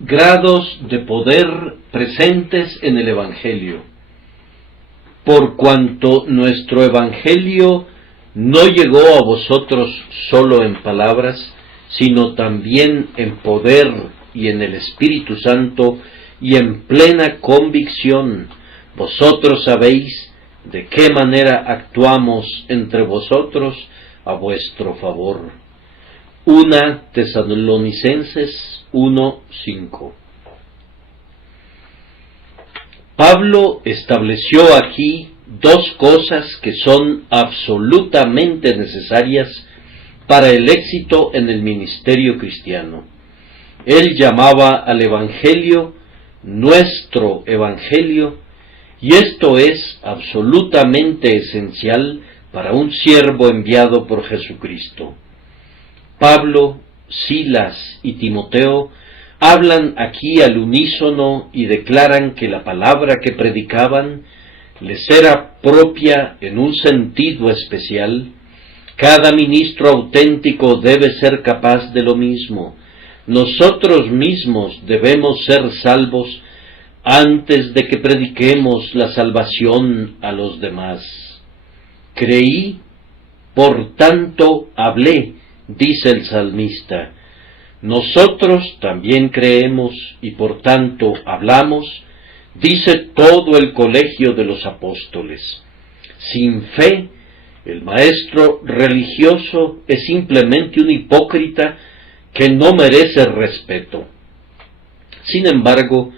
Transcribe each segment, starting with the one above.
Grados de poder presentes en el Evangelio. Por cuanto nuestro Evangelio no llegó a vosotros solo en palabras, sino también en poder y en el Espíritu Santo y en plena convicción, vosotros sabéis de qué manera actuamos entre vosotros a vuestro favor. 1 Tesalonicenses 1:5. Pablo estableció aquí dos cosas que son absolutamente necesarias para el éxito en el ministerio cristiano. Él llamaba al Evangelio nuestro Evangelio, y esto es absolutamente esencial para un siervo enviado por Jesucristo. Pablo, Silas y Timoteo hablan aquí al unísono y declaran que la palabra que predicaban les era propia en un sentido especial. Cada ministro auténtico debe ser capaz de lo mismo. Nosotros mismos debemos ser salvos antes de que prediquemos la salvación a los demás. Creí, por tanto hablé, dice el salmista. Nosotros también creemos y por tanto hablamos, dice todo el colegio de los apóstoles. Sin fe, el maestro religioso es simplemente un hipócrita que no merece respeto. Sin embargo,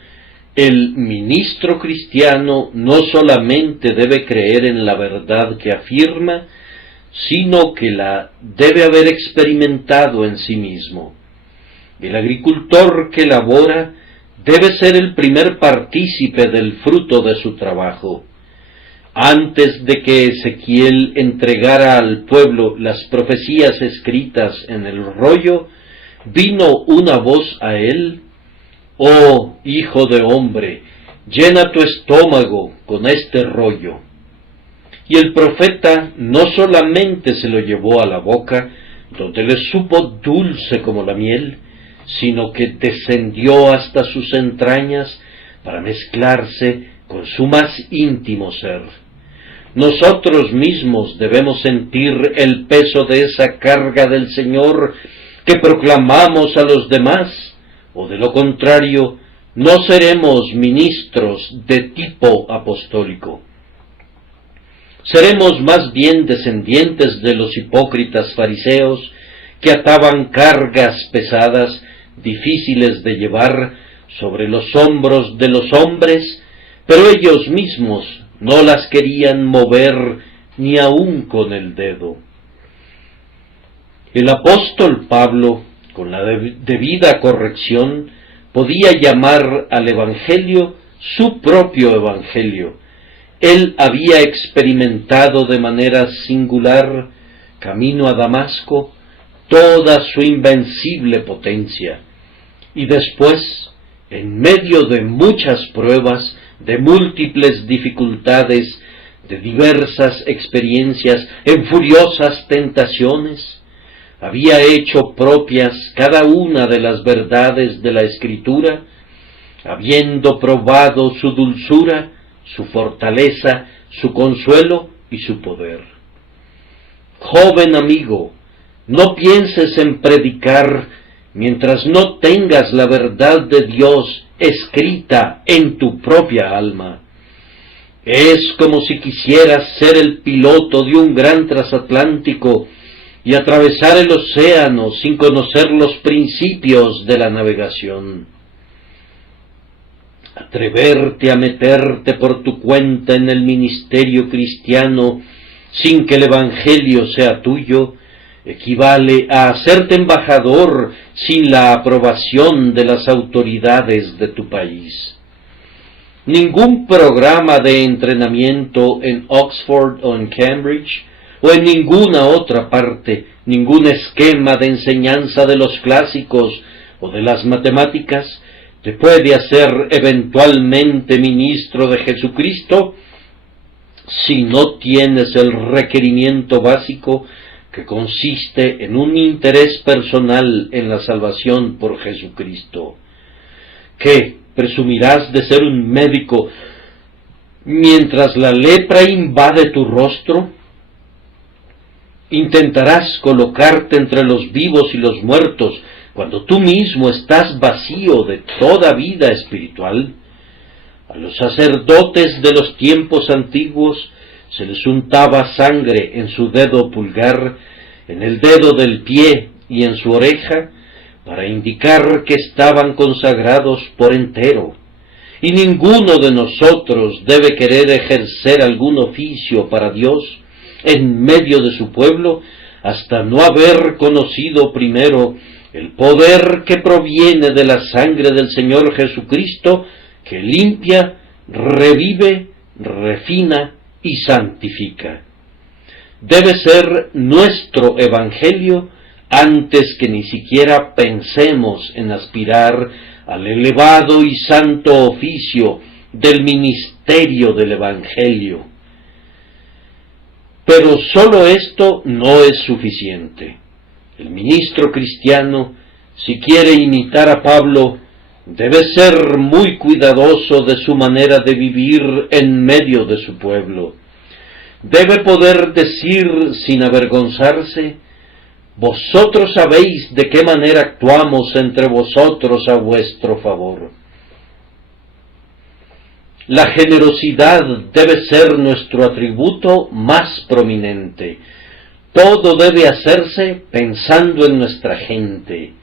el ministro cristiano no solamente debe creer en la verdad que afirma, sino que la debe haber experimentado en sí mismo. El agricultor que labora debe ser el primer partícipe del fruto de su trabajo. Antes de que Ezequiel entregara al pueblo las profecías escritas en el rollo, vino una voz a él: «Oh, hijo de hombre, llena tu estómago con este rollo». Y el profeta no solamente se lo llevó a la boca, donde le supo dulce como la miel, sino que descendió hasta sus entrañas para mezclarse con su más íntimo ser. Nosotros mismos debemos sentir el peso de esa carga del Señor que proclamamos a los demás, o de lo contrario, no seremos ministros de tipo apostólico. Seremos más bien descendientes de los hipócritas fariseos que ataban cargas pesadas, difíciles de llevar, sobre los hombros de los hombres, pero ellos mismos no las querían mover ni aun con el dedo. El apóstol Pablo, con la debida corrección, podía llamar al Evangelio su propio Evangelio. Él había experimentado de manera singular, camino a Damasco, toda su invencible potencia. Y después, en medio de muchas pruebas, de múltiples dificultades, de diversas experiencias, en furiosas tentaciones, había hecho propias cada una de las verdades de la Escritura, habiendo probado su dulzura, su fortaleza, su consuelo y su poder. Joven amigo, no pienses en predicar mientras no tengas la verdad de Dios escrita en tu propia alma. Es como si quisieras ser el piloto de un gran transatlántico y atravesar el océano sin conocer los principios de la navegación. Atreverte a meterte por tu cuenta en el ministerio cristiano sin que el Evangelio sea tuyo equivale a hacerte embajador sin la aprobación de las autoridades de tu país. Ningún programa de entrenamiento en Oxford o en Cambridge o en ninguna otra parte, ningún esquema de enseñanza de los clásicos o de las matemáticas te puede hacer eventualmente ministro de Jesucristo si no tienes el requerimiento básico que consiste en un interés personal en la salvación por Jesucristo. ¿Qué? ¿Presumirás de ser un médico mientras la lepra invade tu rostro? ¿Intentarás colocarte entre los vivos y los muertos cuando tú mismo estás vacío de toda vida espiritual? A los sacerdotes de los tiempos antiguos se les untaba sangre en su dedo pulgar, en el dedo del pie y en su oreja, para indicar que estaban consagrados por entero. Y ninguno de nosotros debe querer ejercer algún oficio para Dios en medio de su pueblo hasta no haber conocido primero el poder que proviene de la sangre del Señor Jesucristo, que limpia, revive, refina y santifica. Debe ser nuestro evangelio antes que ni siquiera pensemos en aspirar al elevado y santo oficio del ministerio del evangelio. Pero solo esto no es suficiente. El ministro cristiano, si quiere imitar a Pablo, debe ser muy cuidadoso de su manera de vivir en medio de su pueblo. Debe poder decir sin avergonzarse: vosotros sabéis de qué manera actuamos entre vosotros a vuestro favor. La generosidad debe ser nuestro atributo más prominente. Todo debe hacerse pensando en nuestra gente.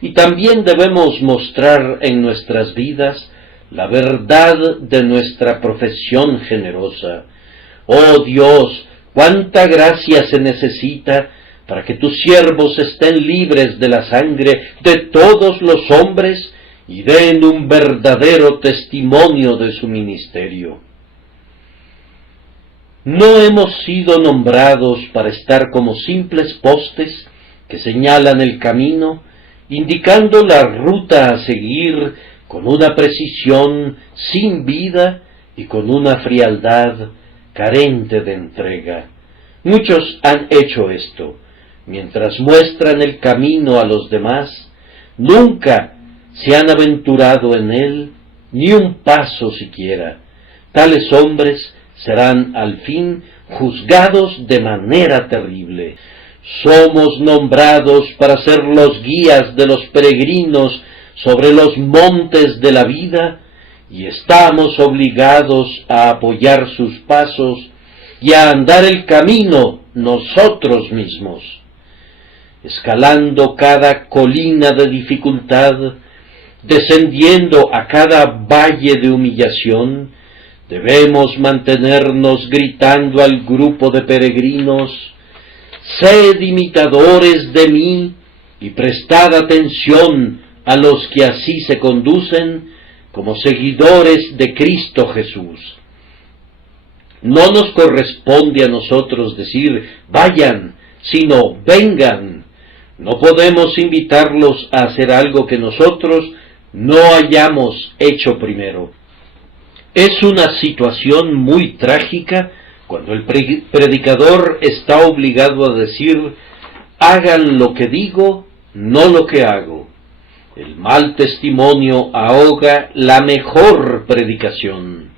Y también debemos mostrar en nuestras vidas la verdad de nuestra profesión generosa. Oh Dios, cuánta gracia se necesita para que tus siervos estén libres de la sangre de todos los hombres y den un verdadero testimonio de su ministerio. No hemos sido nombrados para estar como simples postes que señalan el camino, indicando la ruta a seguir con una precisión sin vida y con una frialdad carente de entrega. Muchos han hecho esto. Mientras muestran el camino a los demás, nunca se han aventurado en él ni un paso siquiera. Tales hombres serán al fin juzgados de manera terrible. Somos nombrados para ser los guías de los peregrinos sobre los montes de la vida, y estamos obligados a apoyar sus pasos y a andar el camino nosotros mismos. Escalando cada colina de dificultad, descendiendo a cada valle de humillación, debemos mantenernos gritando al grupo de peregrinos: sed imitadores de mí y prestad atención a los que así se conducen como seguidores de Cristo Jesús. No nos corresponde a nosotros decir vayan, sino vengan. No podemos invitarlos a hacer algo que nosotros no hayamos hecho primero. Es una situación muy trágica cuando el predicador está obligado a decir: hagan lo que digo, no lo que hago. El mal testimonio ahoga la mejor predicación.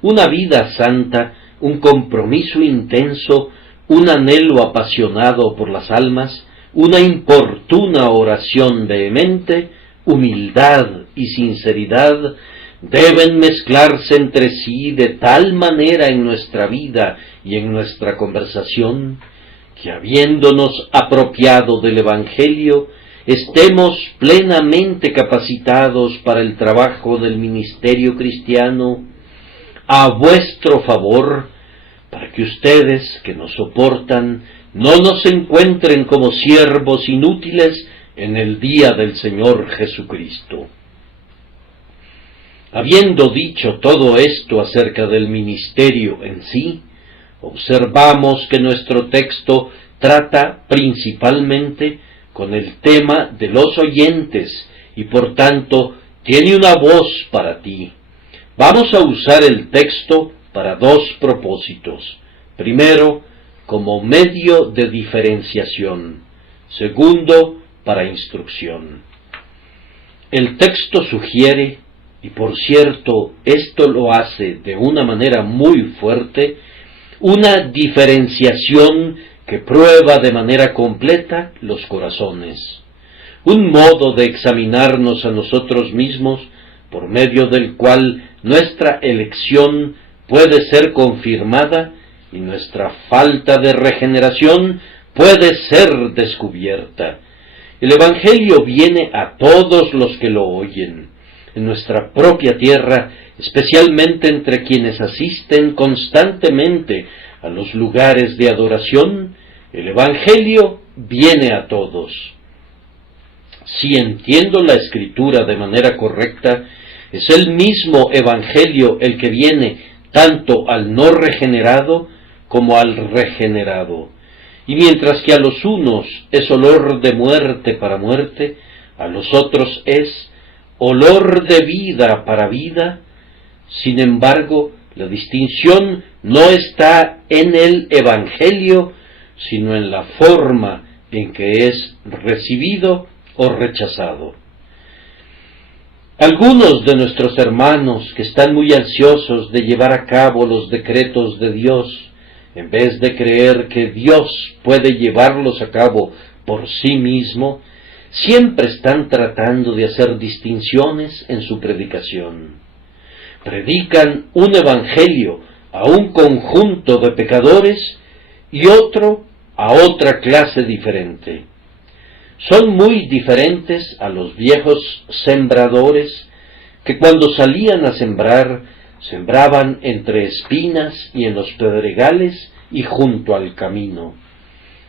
Una vida santa, un compromiso intenso, un anhelo apasionado por las almas, una importuna oración vehemente, humildad y sinceridad deben mezclarse entre sí de tal manera en nuestra vida y en nuestra conversación, que habiéndonos apropiado del Evangelio, estemos plenamente capacitados para el trabajo del ministerio cristiano, a vuestro favor, para que ustedes que nos soportan no nos encuentren como siervos inútiles en el día del Señor Jesucristo. Habiendo dicho todo esto acerca del ministerio en sí, observamos que nuestro texto trata principalmente con el tema de los oyentes y por tanto tiene una voz para ti. Vamos a usar el texto para dos propósitos. Primero, como medio de diferenciación. Segundo, para instrucción. El texto sugiere y por cierto, esto lo hace de una manera muy fuerte, una diferenciación que prueba de manera completa los corazones, un modo de examinarnos a nosotros mismos por medio del cual nuestra elección puede ser confirmada y nuestra falta de regeneración puede ser descubierta. El Evangelio viene a todos los que lo oyen. En nuestra propia tierra, especialmente entre quienes asisten constantemente a los lugares de adoración, el Evangelio viene a todos. Si entiendo la Escritura de manera correcta, es el mismo Evangelio el que viene tanto al no regenerado como al regenerado. Y mientras que a los unos es olor de muerte para muerte, a los otros es olor de vida para vida. Sin embargo, la distinción no está en el Evangelio, sino en la forma en que es recibido o rechazado. Algunos de nuestros hermanos que están muy ansiosos de llevar a cabo los decretos de Dios, en vez de creer que Dios puede llevarlos a cabo por sí mismo, siempre están tratando de hacer distinciones en su predicación. Predican un evangelio a un conjunto de pecadores y otro a otra clase diferente. Son muy diferentes a los viejos sembradores que cuando salían a sembrar, sembraban entre espinas y en los pedregales y junto al camino.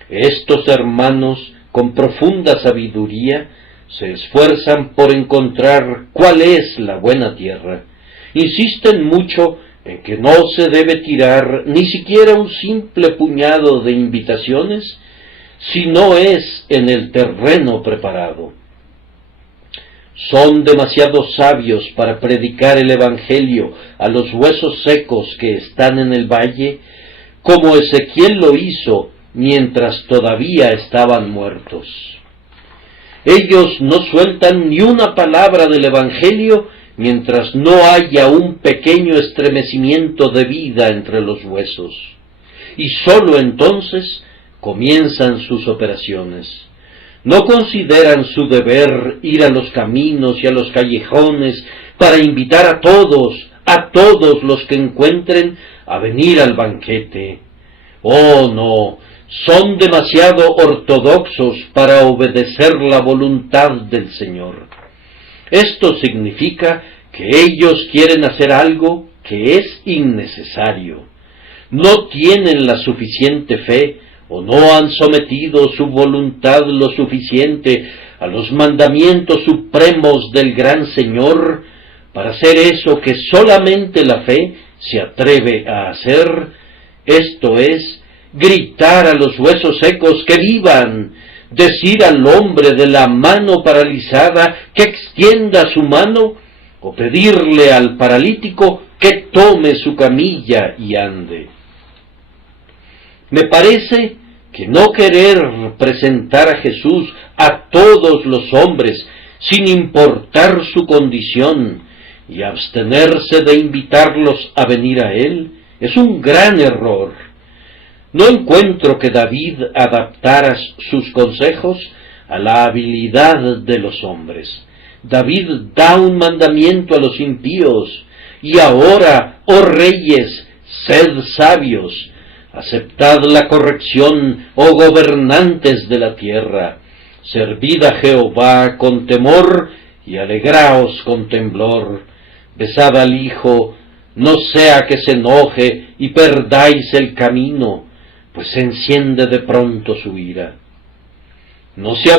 Estos hermanos, con profunda sabiduría, se esfuerzan por encontrar cuál es la buena tierra. Insisten mucho en que no se debe tirar ni siquiera un simple puñado de invitaciones, si no es en el terreno preparado. Son demasiado sabios para predicar el Evangelio a los huesos secos que están en el valle, como Ezequiel lo hizo mientras todavía estaban muertos. Ellos no sueltan ni una palabra del Evangelio mientras no haya un pequeño estremecimiento de vida entre los huesos, y sólo entonces comienzan sus operaciones. No consideran su deber ir a los caminos y a los callejones para invitar a todos los que encuentren a venir al banquete. Oh, no, son demasiado ortodoxos para obedecer la voluntad del Señor. Esto significa que ellos quieren hacer algo que es innecesario. No tienen la suficiente fe o no han sometido su voluntad lo suficiente a los mandamientos supremos del gran Señor para hacer eso que solamente la fe se atreve a hacer, esto es, gritar a los huesos secos que vivan, decir al hombre de la mano paralizada que extienda su mano, o pedirle al paralítico que tome su camilla y ande. Me parece que no querer presentar a Jesús a todos los hombres, sin importar su condición, y abstenerse de invitarlos a venir a Él, es un gran error. No encuentro que David adaptara sus consejos a la habilidad de los hombres. David da un mandamiento a los impíos, y ahora, oh reyes, sed sabios, aceptad la corrección, oh gobernantes de la tierra, servid a Jehová con temor y alegraos con temblor, besad al Hijo, no sea que se enoje y perdáis el camino, pues se enciende de pronto su ira. No se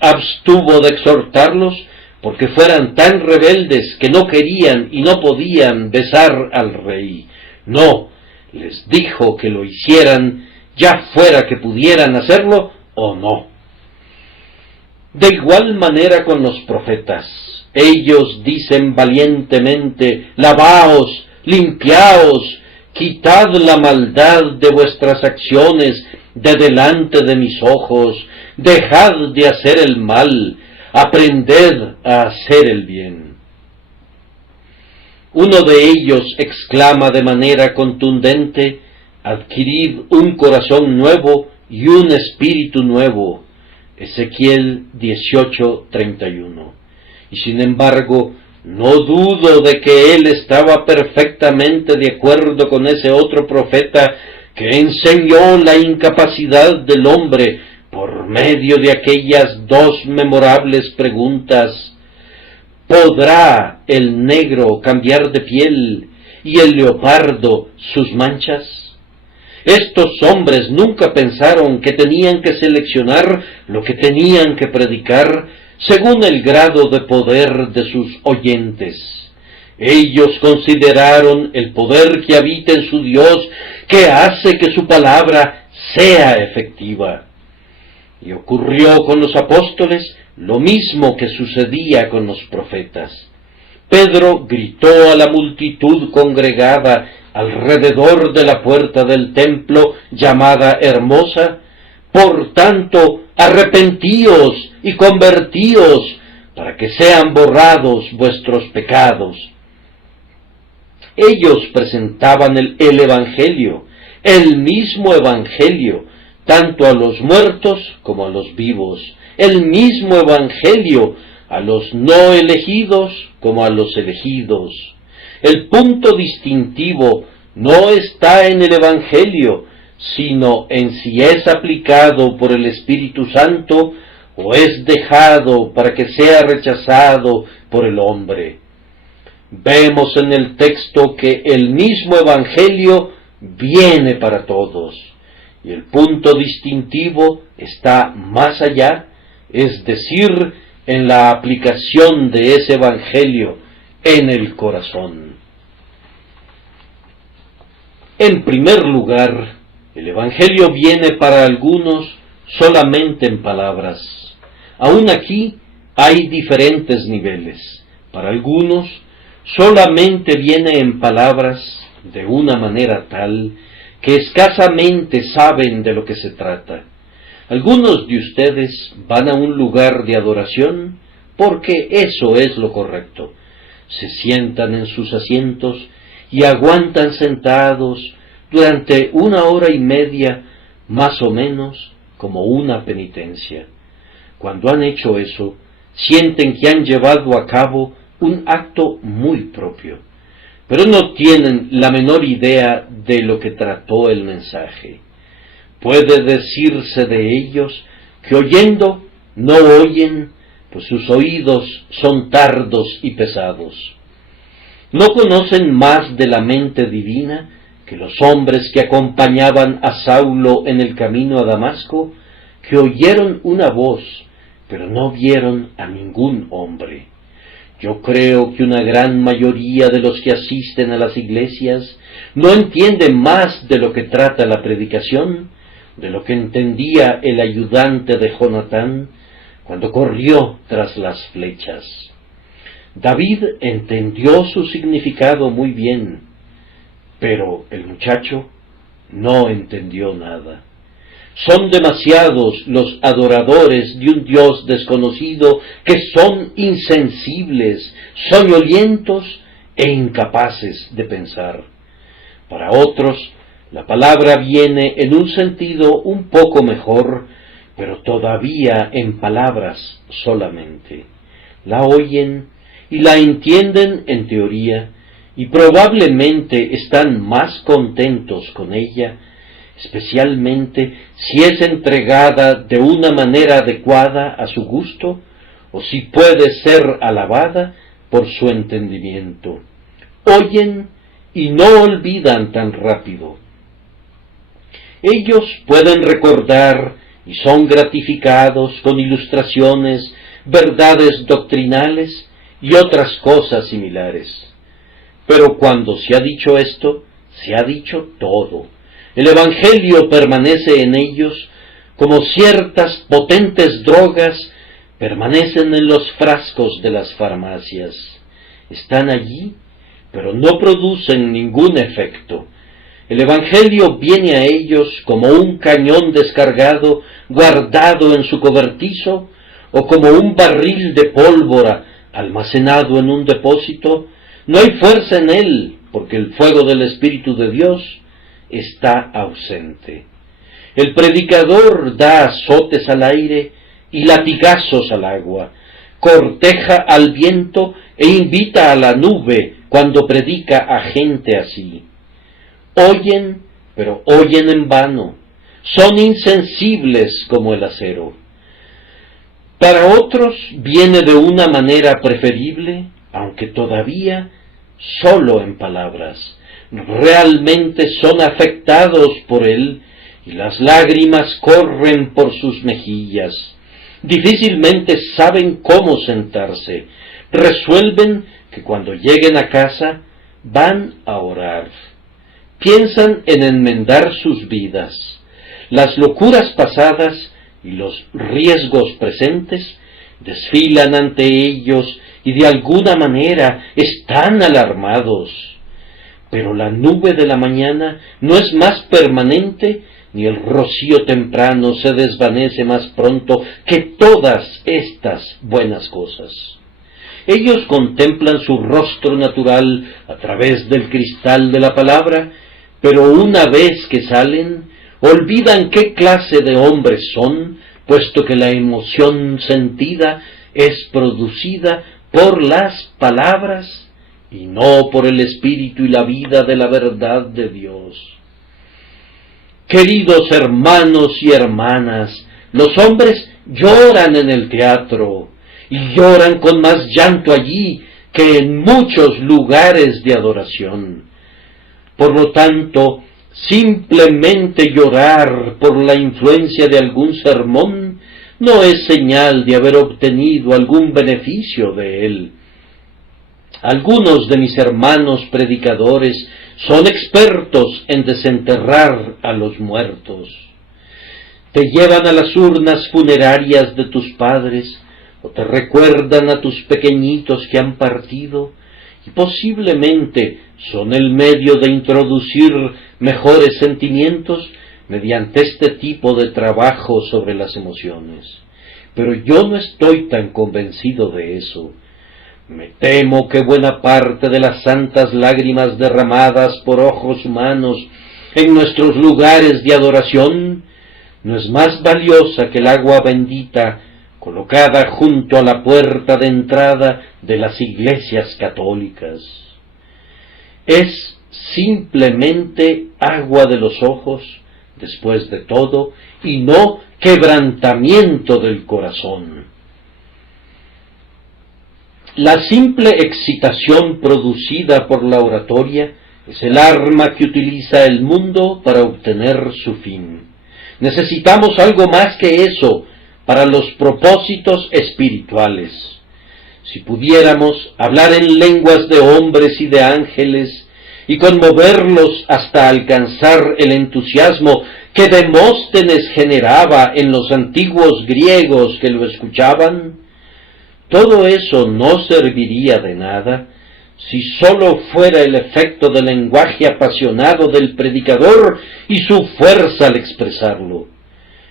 abstuvo de exhortarlos porque fueran tan rebeldes que no querían y no podían besar al rey. No, les dijo que lo hicieran, ya fuera que pudieran hacerlo o no. De igual manera con los profetas. Ellos dicen valientemente, lavaos, limpiaos, quitad la maldad de vuestras acciones de delante de mis ojos, dejad de hacer el mal, aprended a hacer el bien. Uno de ellos exclama de manera contundente: adquirid un corazón nuevo y un espíritu nuevo. Ezequiel 18:31. Y sin embargo, no dudo de que él estaba perfectamente de acuerdo con ese otro profeta que enseñó la incapacidad del hombre por medio de aquellas dos memorables preguntas: ¿podrá el negro cambiar de piel y el leopardo sus manchas? Estos hombres nunca pensaron que tenían que seleccionar lo que tenían que predicar según el grado de poder de sus oyentes. Ellos consideraron el poder que habita en su Dios, que hace que su palabra sea efectiva. Y ocurrió con los apóstoles lo mismo que sucedía con los profetas. Pedro gritó a la multitud congregada alrededor de la puerta del templo llamada Hermosa: por tanto, arrepentíos y convertíos, para que sean borrados vuestros pecados. Ellos presentaban el Evangelio, el mismo Evangelio, tanto a los muertos como a los vivos, el mismo Evangelio a los no elegidos como a los elegidos. El punto distintivo no está en el Evangelio, sino en si es aplicado por el Espíritu Santo o es dejado para que sea rechazado por el hombre. Vemos en el texto que el mismo Evangelio viene para todos, y el punto distintivo está más allá, es decir, en la aplicación de ese Evangelio en el corazón. En primer lugar, el Evangelio viene para algunos solamente en palabras. Aún aquí hay diferentes niveles. Para algunos solamente viene en palabras de una manera tal que escasamente saben de lo que se trata. Algunos de ustedes van a un lugar de adoración porque eso es lo correcto. Se sientan en sus asientos y aguantan sentados durante 1 hora y media, más o menos, como una penitencia. Cuando han hecho eso, sienten que han llevado a cabo un acto muy propio, pero no tienen la menor idea de lo que trató el mensaje. Puede decirse de ellos que oyendo no oyen, pues sus oídos son tardos y pesados. No conocen más de la mente divina que los hombres que acompañaban a Saulo en el camino a Damasco, que oyeron una voz, pero no vieron a ningún hombre. Yo creo que una gran mayoría de los que asisten a las iglesias no entienden más de lo que trata la predicación, de lo que entendía el ayudante de Jonatán cuando corrió tras las flechas. David entendió su significado muy bien, pero el muchacho no entendió nada. Son demasiados los adoradores de un Dios desconocido que son insensibles, soñolientos e incapaces de pensar. Para otros, la palabra viene en un sentido un poco mejor, pero todavía en palabras solamente. La oyen y la entienden en teoría, y probablemente están más contentos con ella, especialmente si es entregada de una manera adecuada a su gusto, o si puede ser alabada por su entendimiento. Oyen y no olvidan tan rápido. Ellos pueden recordar y son gratificados con ilustraciones, verdades doctrinales y otras cosas similares. Pero cuando se ha dicho esto, se ha dicho todo. El Evangelio permanece en ellos como ciertas potentes drogas permanecen en los frascos de las farmacias. Están allí, pero no producen ningún efecto. El Evangelio viene a ellos como un cañón descargado, guardado en su cobertizo, o como un barril de pólvora almacenado en un depósito, No hay fuerza en él, porque el fuego del Espíritu de Dios está ausente. El predicador da azotes al aire y latigazos al agua, corteja al viento e invita a la nube cuando predica a gente así. Oyen, pero oyen en vano, son insensibles como el acero. Para otros viene de una manera preferible, aunque todavía solo en palabras. Realmente son afectados por él y las lágrimas corren por sus mejillas. Difícilmente saben cómo sentarse. Resuelven que cuando lleguen a casa van a orar. Piensan en enmendar sus vidas. Las locuras pasadas y los riesgos presentes desfilan ante ellos y de alguna manera están alarmados. Pero la nube de la mañana no es más permanente, ni el rocío temprano se desvanece más pronto que todas estas buenas cosas. Ellos contemplan su rostro natural a través del cristal de la palabra, pero una vez que salen, olvidan qué clase de hombres son, puesto que la emoción sentida es producida por las palabras y no por el espíritu y la vida de la verdad de Dios. Queridos hermanos y hermanas, los hombres lloran en el teatro y lloran con más llanto allí que en muchos lugares de adoración. Por lo tanto, simplemente llorar por la influencia de algún sermón no es señal de haber obtenido algún beneficio de él. Algunos de mis hermanos predicadores son expertos en desenterrar a los muertos. Te llevan a las urnas funerarias de tus padres o te recuerdan a tus pequeñitos que han partido y posiblemente son el medio de introducir mejores sentimientos mediante este tipo de trabajo sobre las emociones. Pero yo no estoy tan convencido de eso. Me temo que buena parte de las santas lágrimas derramadas por ojos humanos en nuestros lugares de adoración no es más valiosa que el agua bendita colocada junto a la puerta de entrada de las iglesias católicas. Es simplemente agua de los ojos, después de todo, y no quebrantamiento del corazón. La simple excitación producida por la oratoria es el arma que utiliza el mundo para obtener su fin. Necesitamos algo más que eso para los propósitos espirituales. Si pudiéramos hablar en lenguas de hombres y de ángeles y conmoverlos hasta alcanzar el entusiasmo que Demóstenes generaba en los antiguos griegos que lo escuchaban, todo eso no serviría de nada si sólo fuera el efecto del lenguaje apasionado del predicador y su fuerza al expresarlo.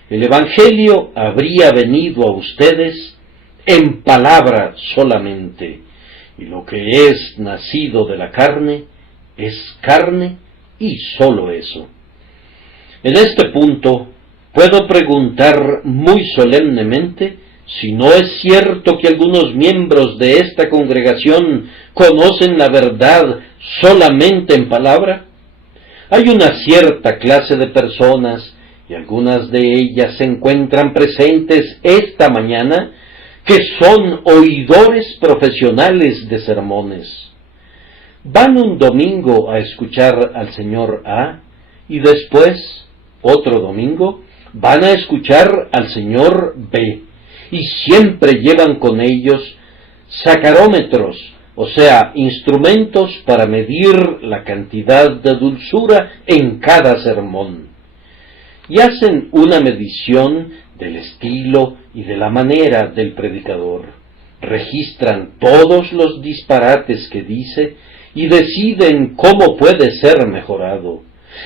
El Evangelio habría venido a ustedes en palabra solamente, y lo que es nacido de la carne es carne y sólo eso. En este punto puedo preguntar muy solemnemente si no es cierto que algunos miembros de esta congregación conocen la verdad solamente en palabra. Hay una cierta clase de personas, y algunas de ellas se encuentran presentes esta mañana, que son oidores profesionales de sermones. Van un domingo a escuchar al señor A, y después, otro domingo, van a escuchar al señor B, y siempre llevan con ellos sacarómetros, o sea, instrumentos para medir la cantidad de dulzura en cada sermón. Y hacen una medición del estilo y de la manera del predicador. Registran todos los disparates que dice y deciden cómo puede ser mejorado.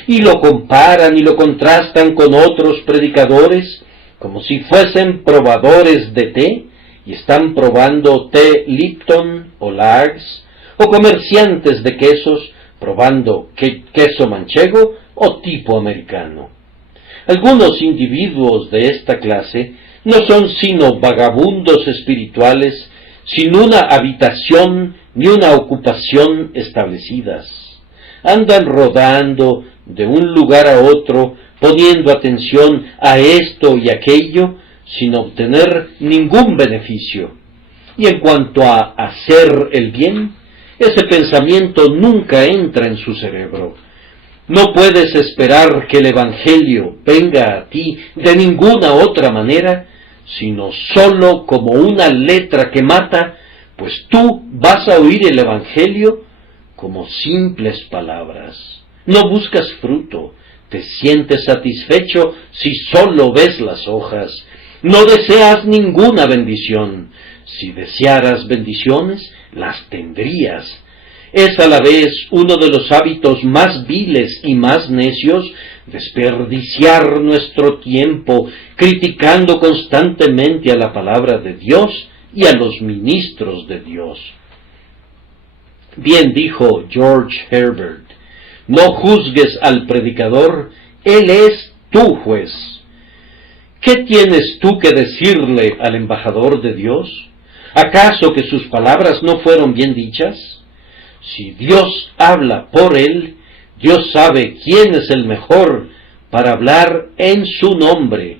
Y lo comparan y lo contrastan con otros predicadores como si fuesen probadores de té y están probando té Lipton o Lags o comerciantes de quesos probando queso manchego o tipo americano. Algunos individuos de esta clase no son sino vagabundos espirituales sin una habitación ni una ocupación establecidas. Andan rodando de un lugar a otro, poniendo atención a esto y aquello, sin obtener ningún beneficio. Y en cuanto a hacer el bien, ese pensamiento nunca entra en su cerebro. No puedes esperar que el Evangelio venga a ti de ninguna otra manera, sino sólo como una letra que mata, pues tú vas a oír el Evangelio como simples palabras. No buscas fruto, te sientes satisfecho si sólo ves las hojas. No deseas ninguna bendición. Si desearas bendiciones, las tendrías. Es a la vez uno de los hábitos más viles y más necios desperdiciar nuestro tiempo criticando constantemente a la palabra de Dios y a los ministros de Dios. Bien dijo George Herbert, no juzgues al predicador, él es tu juez. ¿Qué tienes tú que decirle al embajador de Dios? ¿Acaso que sus palabras no fueron bien dichas? Si Dios habla por él, Dios sabe quién es el mejor para hablar en su nombre.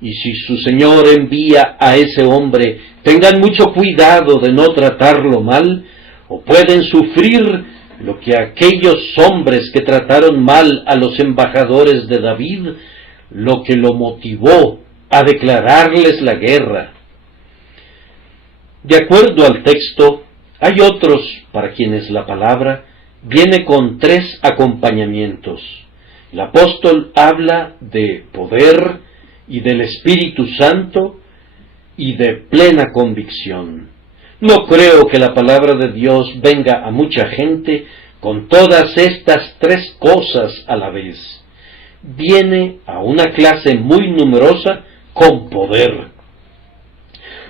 Y si su Señor envía a ese hombre, tengan mucho cuidado de no tratarlo mal, o pueden sufrir lo que aquellos hombres que trataron mal a los embajadores de David, lo que lo motivó a declararles la guerra. De acuerdo al texto, hay otros para quienes la palabra viene con 3 acompañamientos. El apóstol habla de poder y del Espíritu Santo y de plena convicción. No creo que la palabra de Dios venga a mucha gente con todas estas 3 cosas a la vez. Viene a una clase muy numerosa con poder.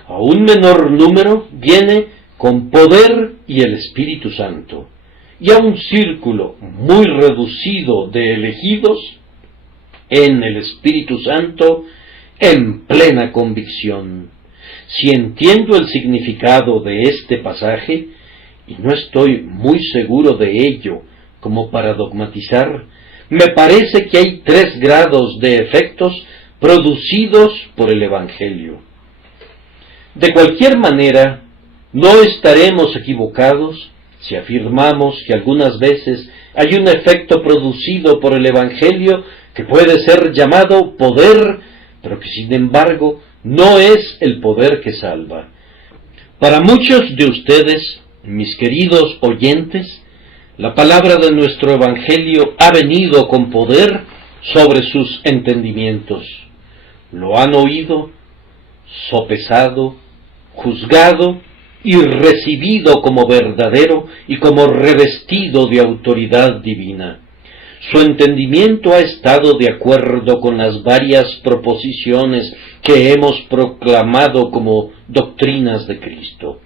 A un menor número viene con poder y el Espíritu Santo. Y a un círculo muy reducido de elegidos en el Espíritu Santo en plena convicción. Si entiendo el significado de este pasaje, y no estoy muy seguro de ello como para dogmatizar, me parece que hay 3 grados de efectos producidos por el Evangelio. De cualquier manera, no estaremos equivocados si afirmamos que algunas veces hay un efecto producido por el Evangelio que puede ser llamado poder, pero que sin embargo no es el poder que salva. Para muchos de ustedes, mis queridos oyentes, la palabra de nuestro Evangelio ha venido con poder sobre sus entendimientos. Lo han oído, sopesado, juzgado y recibido como verdadero y como revestido de autoridad divina. Su entendimiento ha estado de acuerdo con las varias proposiciones que hemos proclamado como doctrinas de Cristo.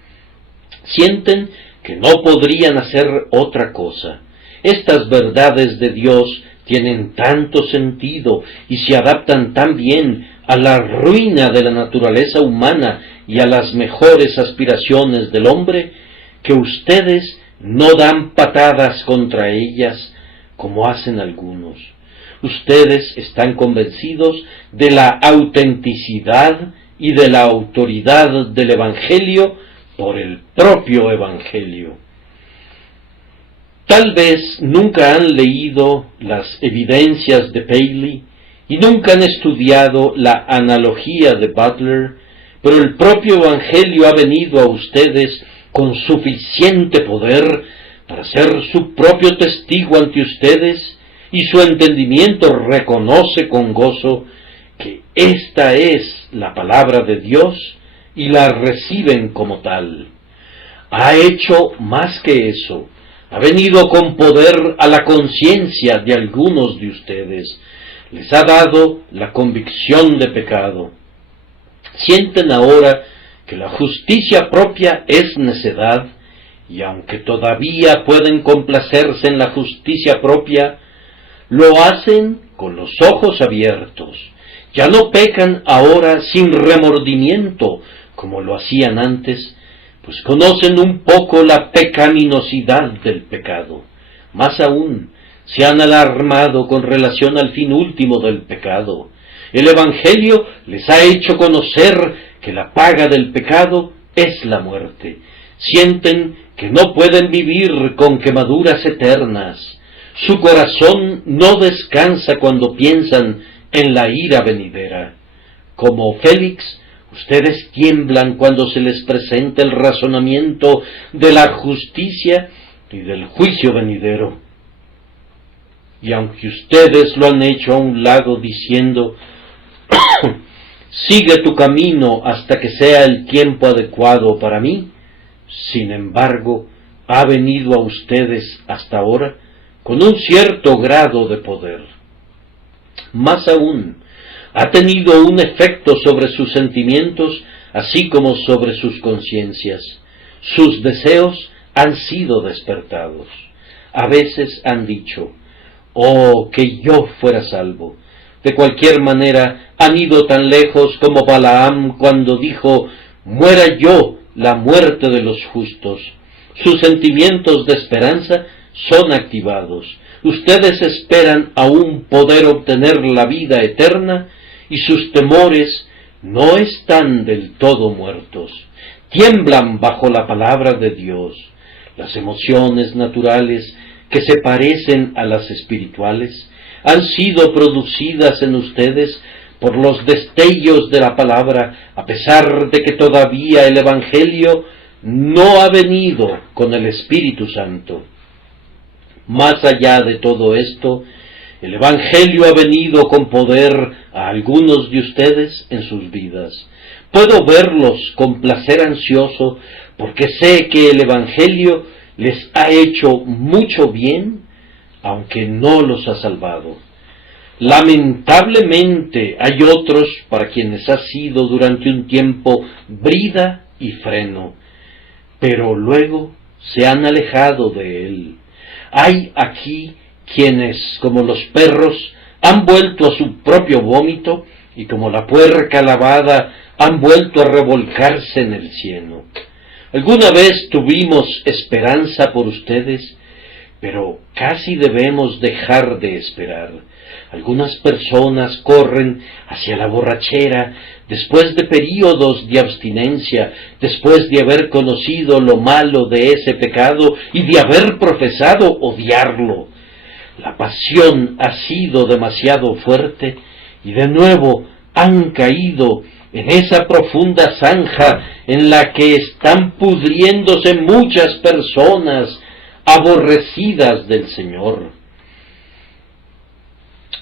Sienten que no podrían hacer otra cosa. Estas verdades de Dios tienen tanto sentido y se adaptan tan bien a la ruina de la naturaleza humana y a las mejores aspiraciones del hombre, que ustedes no dan patadas contra ellas como hacen algunos. Ustedes están convencidos de la autenticidad y de la autoridad del Evangelio por el propio Evangelio. Tal vez nunca han leído las evidencias de Paley y nunca han estudiado la analogía de Butler, pero el propio Evangelio ha venido a ustedes con suficiente poder para ser su propio testigo ante ustedes, y su entendimiento reconoce con gozo que esta es la palabra de Dios y la reciben como tal. Ha hecho más que eso. Ha venido con poder a la conciencia de algunos de ustedes. Les ha dado la convicción de pecado. Sienten ahora que la justicia propia es necedad y aunque todavía pueden complacerse en la justicia propia, lo hacen con los ojos abiertos. Ya no pecan ahora sin remordimiento, como lo hacían antes, pues conocen un poco la pecaminosidad del pecado. Más aún, se han alarmado con relación al fin último del pecado. El Evangelio les ha hecho conocer que la paga del pecado es la muerte. Sienten que no pueden vivir con quemaduras eternas. Su corazón no descansa cuando piensan en la ira venidera. Como Félix, ustedes tiemblan cuando se les presenta el razonamiento de la justicia y del juicio venidero. Y aunque ustedes lo han hecho a un lado diciendo, sigue tu camino hasta que sea el tiempo adecuado para mí, sin embargo, ha venido a ustedes hasta ahora con un cierto grado de poder. Más aún, ha tenido un efecto sobre sus sentimientos, así como sobre sus conciencias. Sus deseos han sido despertados. A veces han dicho, oh, que yo fuera salvo. De cualquier manera, han ido tan lejos como Balaam cuando dijo, muera yo la muerte de los justos. Sus sentimientos de esperanza son activados. Ustedes esperan aún poder obtener la vida eterna y sus temores no están del todo muertos. Tiemblan bajo la palabra de Dios. Las emociones naturales que se parecen a las espirituales han sido producidas en ustedes por los destellos de la palabra, a pesar de que todavía el Evangelio no ha venido con el Espíritu Santo. Más allá de todo esto, el Evangelio ha venido con poder a algunos de ustedes en sus vidas. Puedo verlos con placer ansioso porque sé que el Evangelio les ha hecho mucho bien, aunque no los ha salvado. Lamentablemente hay otros para quienes ha sido durante un tiempo brida y freno, pero luego se han alejado de él. Hay aquí quienes, como los perros, han vuelto a su propio vómito y como la puerca lavada han vuelto a revolcarse en el cieno. Alguna vez tuvimos esperanza por ustedes, pero casi debemos dejar de esperar. Algunas personas corren hacia la borrachera después de períodos de abstinencia, después de haber conocido lo malo de ese pecado y de haber profesado odiarlo. La pasión ha sido demasiado fuerte y de nuevo han caído en esa profunda zanja en la que están pudriéndose muchas personas aborrecidas del Señor.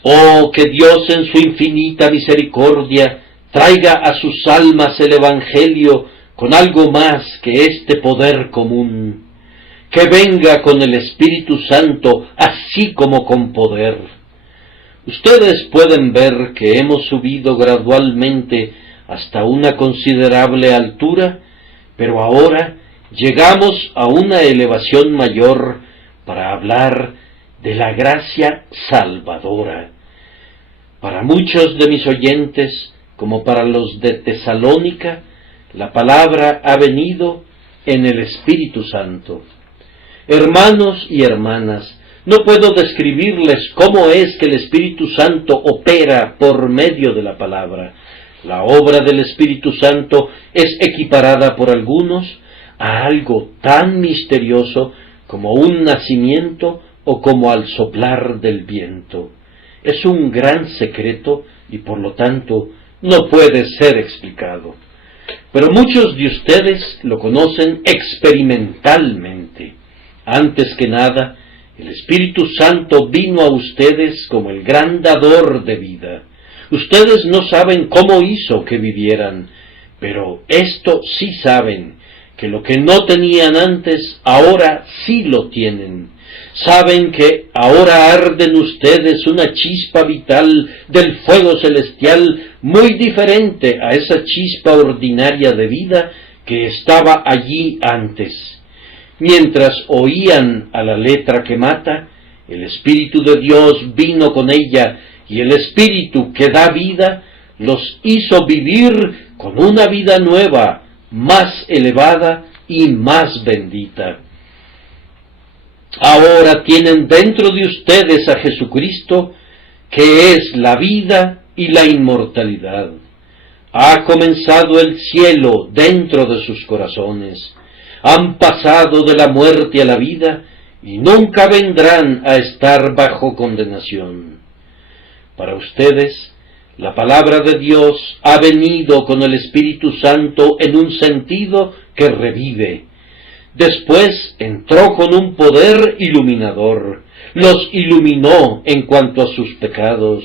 Oh, que Dios en su infinita misericordia traiga a sus almas el Evangelio con algo más que este poder común, que venga con el Espíritu Santo así como con poder. Ustedes pueden ver que hemos subido gradualmente hasta una considerable altura, pero ahora llegamos a una elevación mayor para hablar de la gracia salvadora. Para muchos de mis oyentes, como para los de Tesalónica, la palabra ha venido en el Espíritu Santo. Hermanos y hermanas, no puedo describirles cómo es que el Espíritu Santo opera por medio de la palabra. La obra del Espíritu Santo es equiparada por algunos a algo tan misterioso como un nacimiento o como al soplar del viento. Es un gran secreto y por lo tanto no puede ser explicado. Pero muchos de ustedes lo conocen experimentalmente. Antes que nada, el Espíritu Santo vino a ustedes como el gran dador de vida. Ustedes no saben cómo hizo que vivieran, pero esto sí saben, que lo que no tenían antes, ahora sí lo tienen. Saben que ahora arde en ustedes una chispa vital del fuego celestial muy diferente a esa chispa ordinaria de vida que estaba allí antes. Mientras oían a la letra que mata, el Espíritu de Dios vino con ella, y el Espíritu que da vida los hizo vivir con una vida nueva, más elevada y más bendita. Ahora tienen dentro de ustedes a Jesucristo, que es la vida y la inmortalidad. Ha comenzado el cielo dentro de sus corazones. Han pasado de la muerte a la vida y nunca vendrán a estar bajo condenación. Para ustedes, la palabra de Dios ha venido con el Espíritu Santo en un sentido que revive. Después entró con un poder iluminador. Los iluminó en cuanto a sus pecados.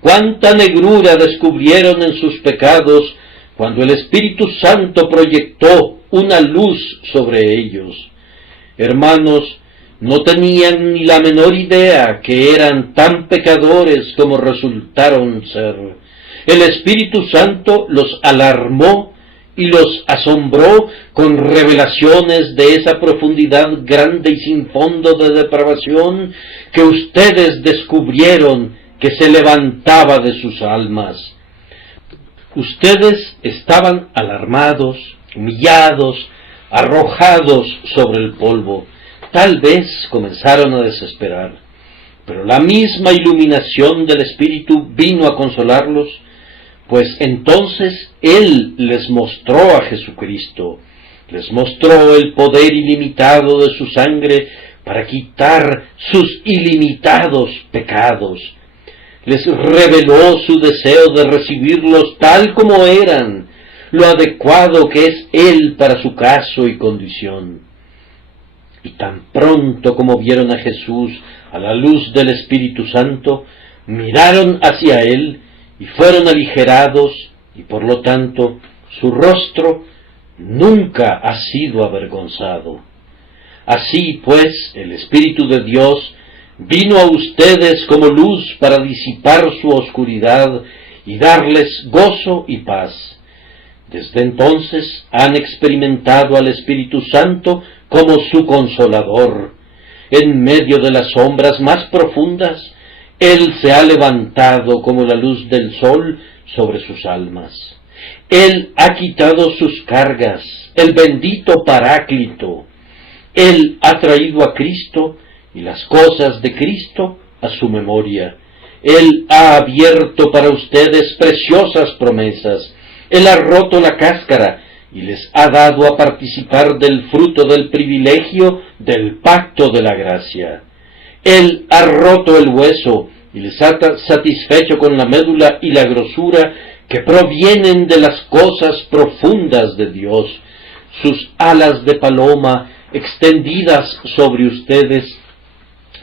Cuánta negrura descubrieron en sus pecados cuando el Espíritu Santo proyectó una luz sobre ellos. Hermanos, no tenían ni la menor idea que eran tan pecadores como resultaron ser. El Espíritu Santo los alarmó y los asombró con revelaciones de esa profundidad grande y sin fondo de depravación que ustedes descubrieron que se levantaba de sus almas. Ustedes estaban alarmados, humillados, arrojados sobre el polvo. Tal vez comenzaron a desesperar, pero la misma iluminación del Espíritu vino a consolarlos, pues entonces Él les mostró a Jesucristo, les mostró el poder ilimitado de su sangre para quitar sus ilimitados pecados. Les reveló su deseo de recibirlos tal como eran, lo adecuado que es Él para su caso y condición. Y tan pronto como vieron a Jesús a la luz del Espíritu Santo, miraron hacia Él y fueron aligerados, y por lo tanto su rostro nunca ha sido avergonzado. Así pues, el Espíritu de Dios vino a ustedes como luz para disipar su oscuridad y darles gozo y paz. Desde entonces han experimentado al Espíritu Santo como su consolador. En medio de las sombras más profundas, Él se ha levantado como la luz del sol sobre sus almas. Él ha quitado sus cargas, el bendito Paráclito. Él ha traído a Cristo y las cosas de Cristo a su memoria. Él ha abierto para ustedes preciosas promesas. Él ha roto la cáscara y les ha dado a participar del fruto del privilegio del pacto de la gracia. Él ha roto el hueso y les ha satisfecho con la médula y la grosura que provienen de las cosas profundas de Dios. Sus alas de paloma extendidas sobre ustedes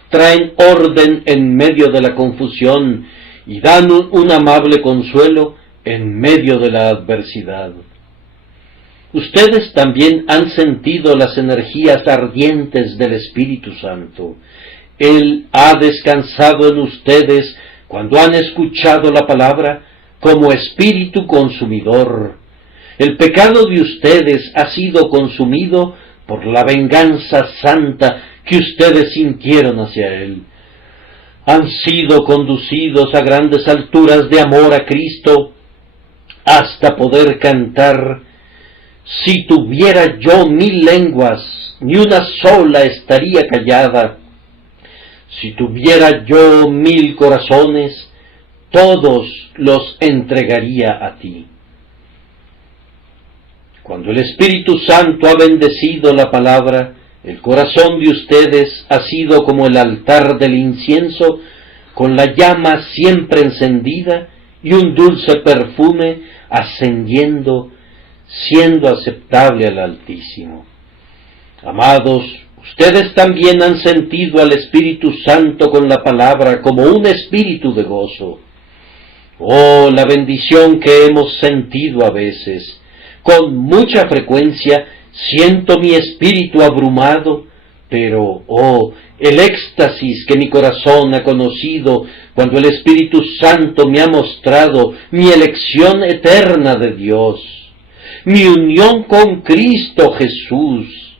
traen orden en medio de la confusión y dan un amable consuelo en medio de la adversidad. Ustedes también han sentido las energías ardientes del Espíritu Santo. Él ha descansado en ustedes cuando han escuchado la palabra como espíritu consumidor. El pecado de ustedes ha sido consumido por la venganza santa que ustedes sintieron hacia Él. Han sido conducidos a grandes alturas de amor a Cristo hasta poder cantar: si tuviera yo 1000 lenguas, ni una sola estaría callada. Si tuviera yo 1000 corazones, todos los entregaría a ti. Cuando el Espíritu Santo ha bendecido la palabra, el corazón de ustedes ha sido como el altar del incienso, con la llama siempre encendida y un dulce perfume ascendiendo, siendo aceptable al Altísimo. Amados, ustedes también han sentido al Espíritu Santo con la palabra como un espíritu de gozo. Oh, la bendición que hemos sentido a veces. Con mucha frecuencia siento mi espíritu abrumado, pero, oh, el éxtasis que mi corazón ha conocido cuando el Espíritu Santo me ha mostrado mi elección eterna de Dios, mi unión con Cristo Jesús.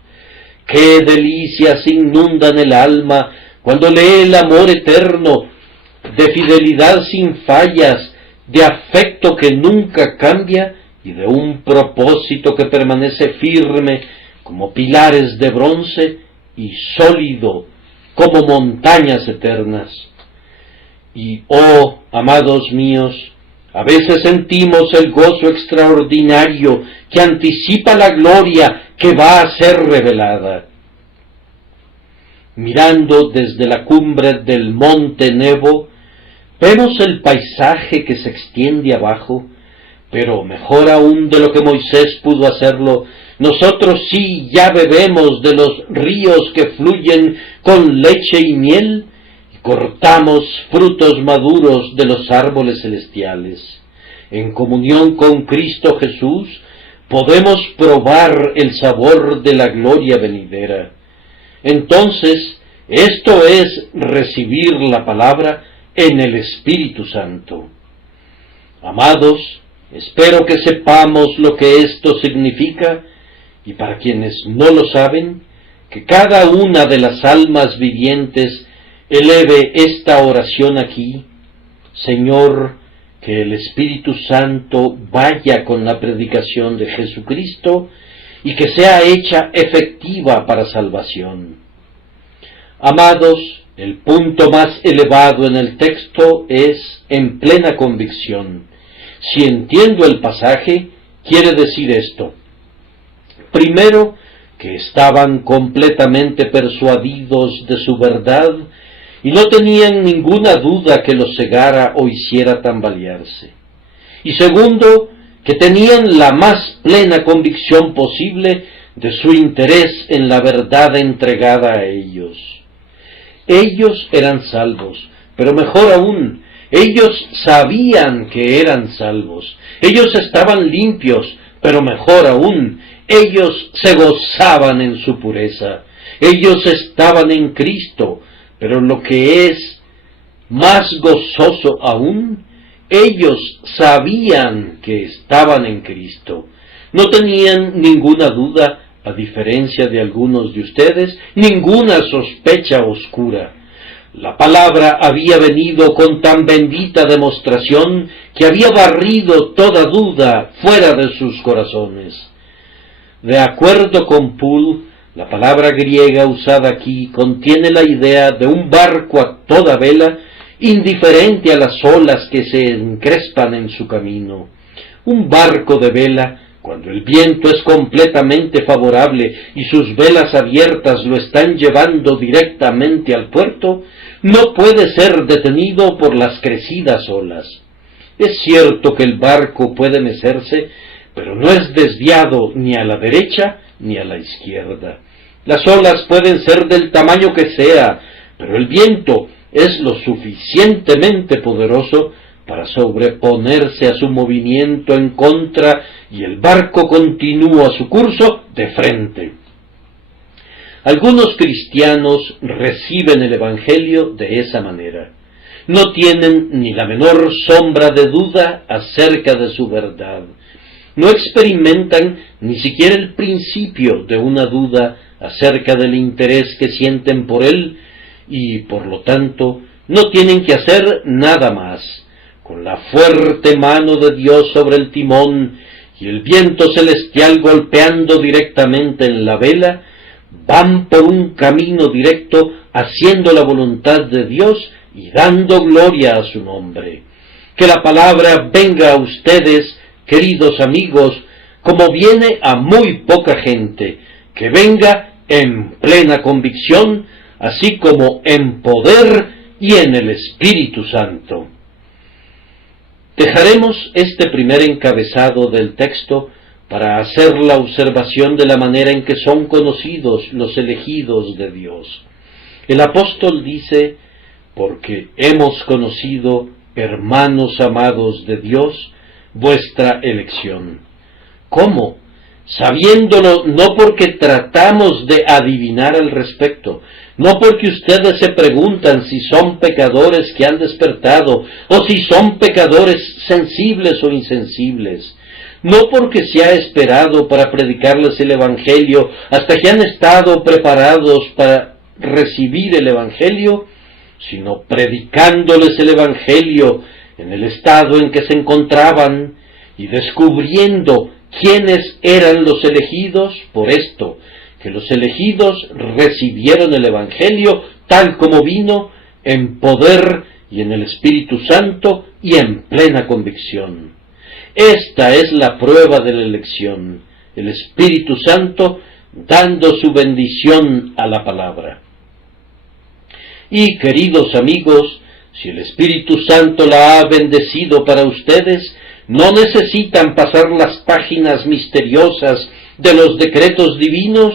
qué delicias inundan el alma cuando lee el amor eterno, de fidelidad sin fallas, de afecto que nunca cambia y de un propósito que permanece firme como pilares de bronce y sólido como montañas eternas. Y, oh, amados míos, a veces sentimos el gozo extraordinario que anticipa la gloria que va a ser revelada. Mirando desde la cumbre del monte Nebo, vemos el paisaje que se extiende abajo, pero mejor aún de lo que Moisés pudo hacerlo, nosotros sí ya bebemos de los ríos que fluyen con leche y miel, y cortamos frutos maduros de los árboles celestiales. En comunión con Cristo Jesús, podemos probar el sabor de la gloria venidera. Entonces, esto es recibir la palabra en el Espíritu Santo. Amados, espero que sepamos lo que esto significa, y para quienes no lo saben, que cada una de las almas vivientes eleve esta oración aquí: Señor, que el Espíritu Santo vaya con la predicación de Jesucristo y que sea hecha efectiva para salvación. Amados, el punto más elevado en el texto es en plena convicción. Si entiendo el pasaje, quiere decir esto. Primero, que estaban completamente persuadidos de su verdad y no tenían ninguna duda que los cegara o hiciera tambalearse. Y segundo, que tenían la más plena convicción posible de su interés en la verdad entregada a ellos. Ellos eran salvos, pero mejor aún, ellos sabían que eran salvos. Ellos estaban limpios, pero mejor aún, ellos se gozaban en su pureza. Ellos estaban en Cristo, pero lo que es más gozoso aún, ellos sabían que estaban en Cristo. No tenían ninguna duda, a diferencia de algunos de ustedes, ninguna sospecha oscura. La palabra había venido con tan bendita demostración que había barrido toda duda fuera de sus corazones. De acuerdo con Poole, la palabra griega usada aquí contiene la idea de un barco a toda vela, indiferente a las olas que se encrespan en su camino. Un barco de vela, cuando el viento es completamente favorable y sus velas abiertas lo están llevando directamente al puerto, no puede ser detenido por las crecidas olas. Es cierto que el barco puede mecerse, pero no es desviado ni a la derecha ni a la izquierda. Las olas pueden ser del tamaño que sea, pero el viento es lo suficientemente poderoso para sobreponerse a su movimiento en contra y el barco continúa su curso de frente. Algunos cristianos reciben el Evangelio de esa manera. No tienen ni la menor sombra de duda acerca de su verdad. No experimentan ni siquiera el principio de una duda acerca del interés que sienten por él y, por lo tanto, no tienen que hacer nada más. Con la fuerte mano de Dios sobre el timón y el viento celestial golpeando directamente en la vela, van por un camino directo haciendo la voluntad de Dios y dando gloria a su nombre. Que la palabra venga a ustedes, queridos amigos, como viene a muy poca gente, que venga en plena convicción, así como en poder y en el Espíritu Santo. Dejaremos este primer encabezado del texto para hacer la observación de la manera en que son conocidos los elegidos de Dios. El apóstol dice: porque hemos conocido, hermanos amados de Dios, vuestra elección. ¿Cómo? Sabiéndolo no porque tratamos de adivinar al respecto, no porque ustedes se preguntan si son pecadores que han despertado, o si son pecadores sensibles o insensibles. no porque se ha esperado para predicarles el Evangelio hasta que han estado preparados para recibir el Evangelio, sino predicándoles el Evangelio en el estado en que se encontraban y descubriendo quiénes eran los elegidos, por esto, que los elegidos recibieron el Evangelio tal como vino, en poder y en el Espíritu Santo y en plena convicción. Esta es la prueba de la elección, el Espíritu Santo dando su bendición a la palabra. Y, queridos amigos, si el Espíritu Santo la ha bendecido para ustedes, no necesitan pasar las páginas misteriosas de los decretos divinos,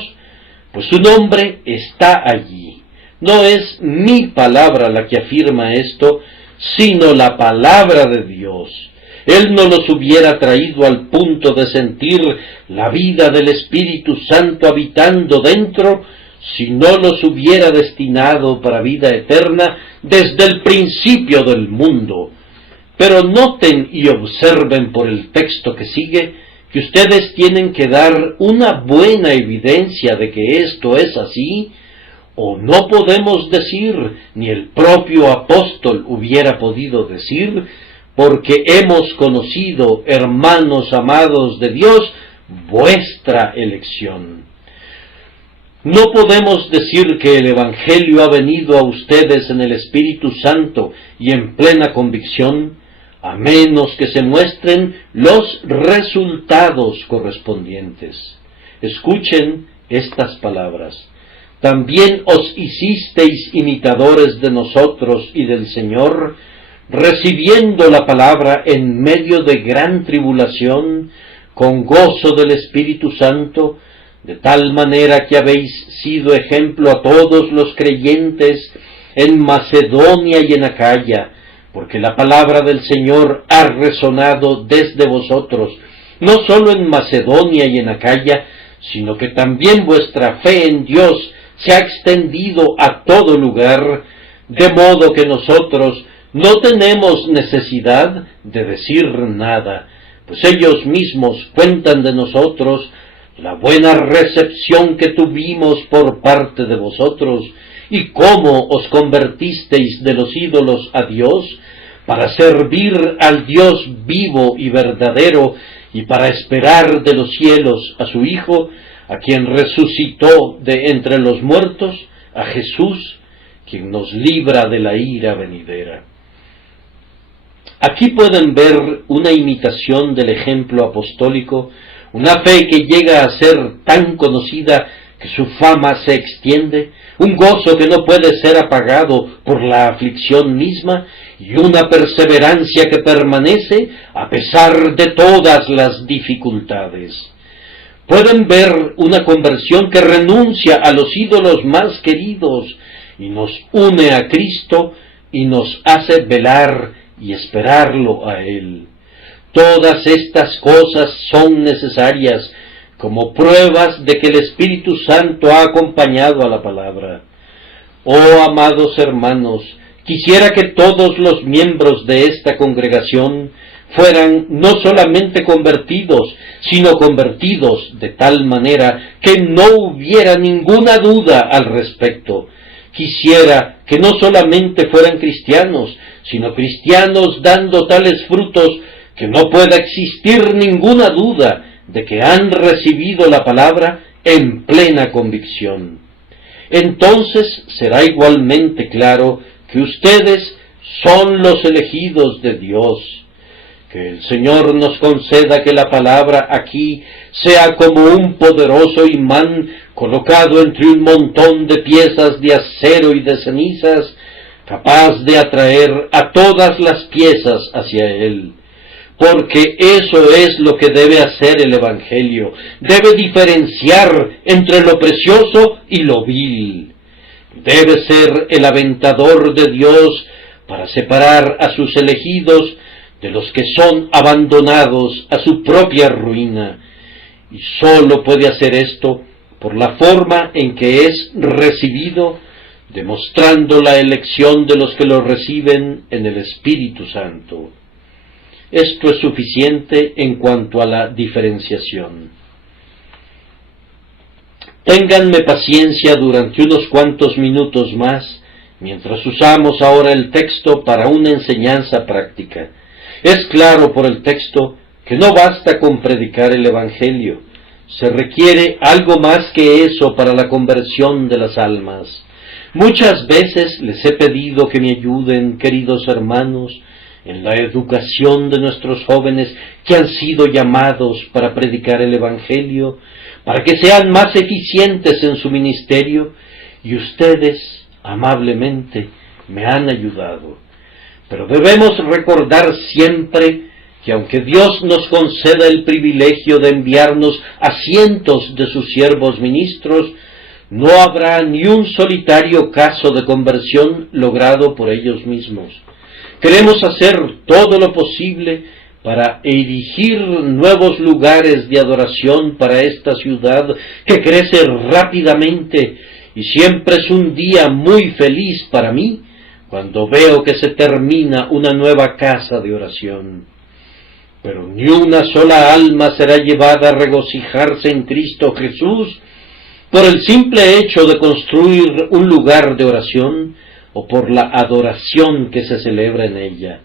pues su nombre está allí. No es mi palabra la que afirma esto, sino la palabra de Dios. Él no los hubiera traído al punto de sentir la vida del Espíritu Santo habitando dentro, si no los hubiera destinado para vida eterna desde el principio del mundo. Pero noten y observen por el texto que sigue, que ustedes tienen que dar una buena evidencia de que esto es así, o no podemos decir, ni el propio apóstol hubiera podido decir, porque hemos conocido, hermanos amados de Dios, vuestra elección. No podemos decir que el Evangelio ha venido a ustedes en el Espíritu Santo y en plena convicción, a menos que se muestren los resultados correspondientes. Escuchen estas palabras. También os hicisteis imitadores de nosotros y del Señor, recibiendo la palabra en medio de gran tribulación, con gozo del Espíritu Santo, de tal manera que habéis sido ejemplo a todos los creyentes en Macedonia y en Acaya, porque la palabra del Señor ha resonado desde vosotros, no solo en Macedonia y en Acaya, sino que también vuestra fe en Dios se ha extendido a todo lugar, de modo que nosotros no tenemos necesidad de decir nada, pues ellos mismos cuentan de nosotros la buena recepción que tuvimos por parte de vosotros, y cómo os convertisteis de los ídolos a Dios, para servir al Dios vivo y verdadero, y para esperar de los cielos a su Hijo, a quien resucitó de entre los muertos, a Jesús, quien nos libra de la ira venidera. Aquí pueden ver una imitación del ejemplo apostólico, una fe que llega a ser tan conocida que su fama se extiende, un gozo que no puede ser apagado por la aflicción misma, y una perseverancia que permanece a pesar de todas las dificultades. Pueden ver una conversión que renuncia a los ídolos más queridos y nos une a Cristo y nos hace velar y esperarlo a Él. Todas estas cosas son necesarias como pruebas de que el Espíritu Santo ha acompañado a la palabra. Oh, amados hermanos, quisiera que todos los miembros de esta congregación fueran no solamente convertidos, sino convertidos de tal manera que no hubiera ninguna duda al respecto. Quisiera que no solamente fueran cristianos, sino cristianos dando tales frutos que no pueda existir ninguna duda de que han recibido la palabra en plena convicción. Entonces será igualmente claro que ustedes son los elegidos de Dios. Que el Señor nos conceda que la palabra aquí sea como un poderoso imán colocado entre un montón de piezas de acero y de cenizas, capaz de atraer a todas las piezas hacia Él. Porque eso es lo que debe hacer el Evangelio. Debe diferenciar entre lo precioso y lo vil. Debe ser el aventador de Dios para separar a sus elegidos de los que son abandonados a su propia ruina. Y sólo puede hacer esto por la forma en que es recibido, demostrando la elección de los que lo reciben en el Espíritu Santo. esto es suficiente en cuanto a la diferenciación. Ténganme paciencia durante unos cuantos minutos más, mientras usamos ahora el texto para una enseñanza práctica. Es claro por el texto que no basta con predicar el Evangelio. Se requiere algo más que eso para la conversión de las almas. Muchas veces les he pedido que me ayuden, queridos hermanos, en la educación de nuestros jóvenes que han sido llamados para predicar el Evangelio, para que sean más eficientes en su ministerio, y ustedes, amablemente, me han ayudado. Pero debemos recordar siempre que aunque Dios nos conceda el privilegio de enviarnos a cientos de sus siervos ministros, no habrá ni un solitario caso de conversión logrado por ellos mismos. Queremos hacer todo lo posible para erigir nuevos lugares de adoración para esta ciudad que crece rápidamente, y siempre es un día muy feliz para mí cuando veo que se termina una nueva casa de oración. Pero ni una sola alma será llevada a regocijarse en Cristo Jesús por el simple hecho de construir un lugar de oración o por la adoración que se celebra en ella.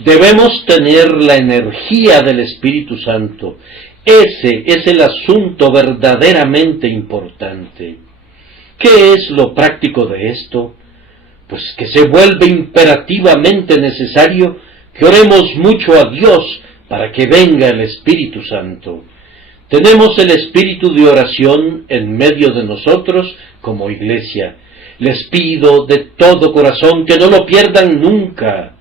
Debemos tener la energía del Espíritu Santo. Ese es el asunto verdaderamente importante. ¿Qué es lo práctico de esto? Pues que se vuelve imperativamente necesario que oremos mucho a Dios para que venga el Espíritu Santo. Tenemos el espíritu de oración en medio de nosotros como iglesia. Les pido de todo corazón que no lo pierdan nunca.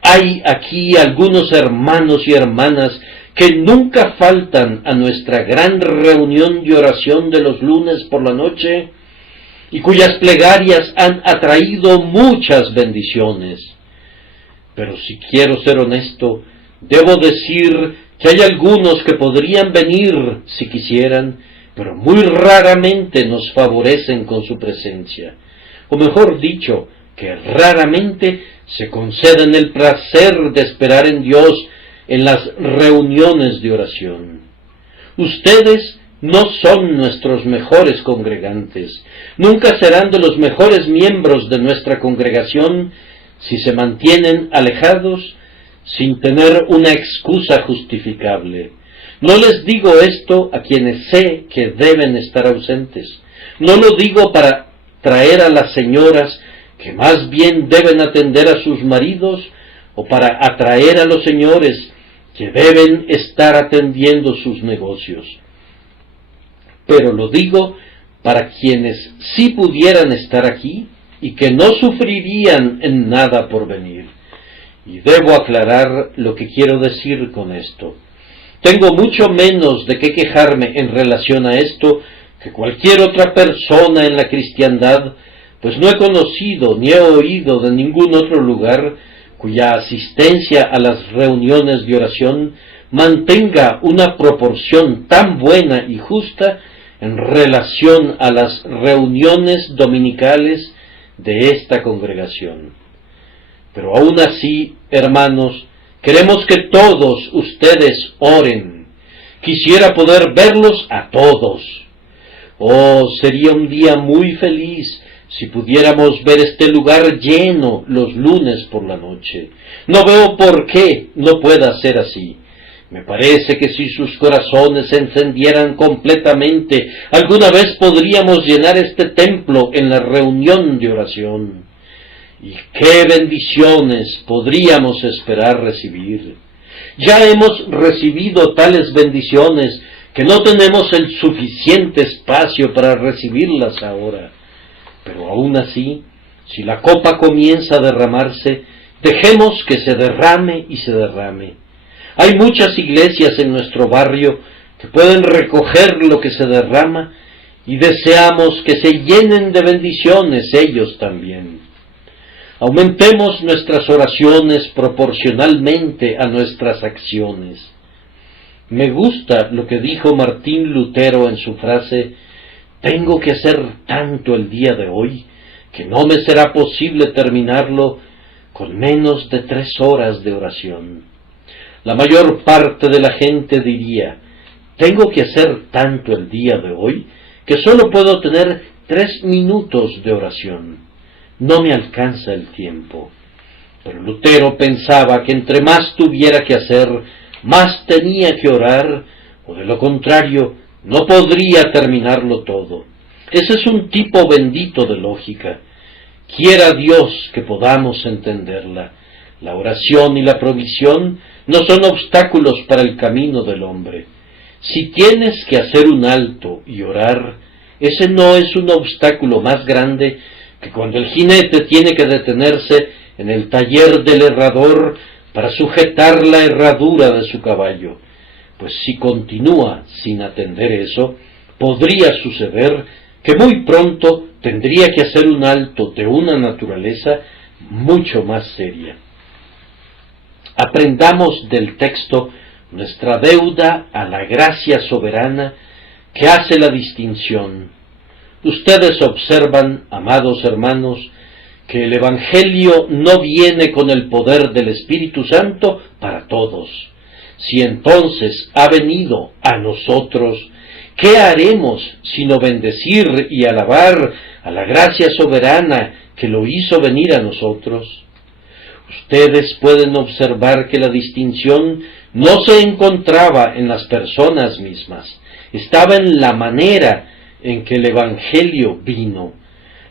Hay aquí algunos hermanos y hermanas que nunca faltan a nuestra gran reunión de oración de los lunes por la noche y cuyas plegarias han atraído muchas bendiciones. Pero si quiero ser honesto, debo decir que hay algunos que podrían venir si quisieran, pero muy raramente nos favorecen con su presencia. O mejor dicho, que raramente se conceden el placer de esperar en Dios en las reuniones de oración. Ustedes no son nuestros mejores congregantes, nunca serán de los mejores miembros de nuestra congregación si se mantienen alejados sin tener una excusa justificable. No les digo esto a quienes sé que deben estar ausentes. No lo digo para traer a las señoras que más bien deben atender a sus maridos, o para atraer a los señores que deben estar atendiendo sus negocios. Pero lo digo para quienes sí pudieran estar aquí y que no sufrirían en nada por venir. Y debo aclarar lo que quiero decir con esto. Tengo mucho menos de qué quejarme en relación a esto que cualquier otra persona en la cristiandad, pues no he conocido ni he oído de ningún otro lugar cuya asistencia a las reuniones de oración mantenga una proporción tan buena y justa en relación a las reuniones dominicales de esta congregación. Pero aún así, hermanos, queremos que todos ustedes oren. Quisiera poder verlos a todos. Oh, sería un día muy feliz si pudiéramos ver este lugar lleno los lunes por la noche. No veo por qué no pueda ser así. Me parece que si sus corazones se encendieran completamente, alguna vez podríamos llenar este templo en la reunión de oración. Y qué bendiciones podríamos esperar recibir. Ya hemos recibido tales bendiciones que no tenemos el suficiente espacio para recibirlas ahora. Pero aún así, si la copa comienza a derramarse, dejemos que se derrame y se derrame. Hay muchas iglesias en nuestro barrio que pueden recoger lo que se derrama y deseamos que se llenen de bendiciones ellos también. Aumentemos nuestras oraciones proporcionalmente a nuestras acciones. Me gusta lo que dijo Martín Lutero en su frase: tengo que hacer tanto el día de hoy que no me será posible terminarlo con menos de 3 horas de oración. la mayor parte de la gente diría: tengo que hacer tanto el día de hoy que solo puedo tener 3 minutos de oración. No me alcanza el tiempo. Pero Lutero pensaba que entre más tuviera que hacer, más tenía que orar, o de lo contrario, no podría terminarlo todo. Ese es un tipo bendito de lógica. Quiera Dios que podamos entenderla. La oración y la provisión no son obstáculos para el camino del hombre. Si tienes que hacer un alto y orar, ese no es un obstáculo más grande que cuando el jinete tiene que detenerse en el taller del herrador para sujetar la herradura de su caballo. Pues si continúa sin atender eso, podría suceder que muy pronto tendría que hacer un alto de una naturaleza mucho más seria. Aprendamos del texto nuestra deuda a la gracia soberana que hace la distinción. Ustedes observan, amados hermanos, que el Evangelio no viene con el poder del Espíritu Santo para todos. Si entonces ha venido a nosotros, ¿qué haremos sino bendecir y alabar a la gracia soberana que lo hizo venir a nosotros? Ustedes pueden observar que la distinción no se encontraba en las personas mismas, estaba en la manera en que el Evangelio vino.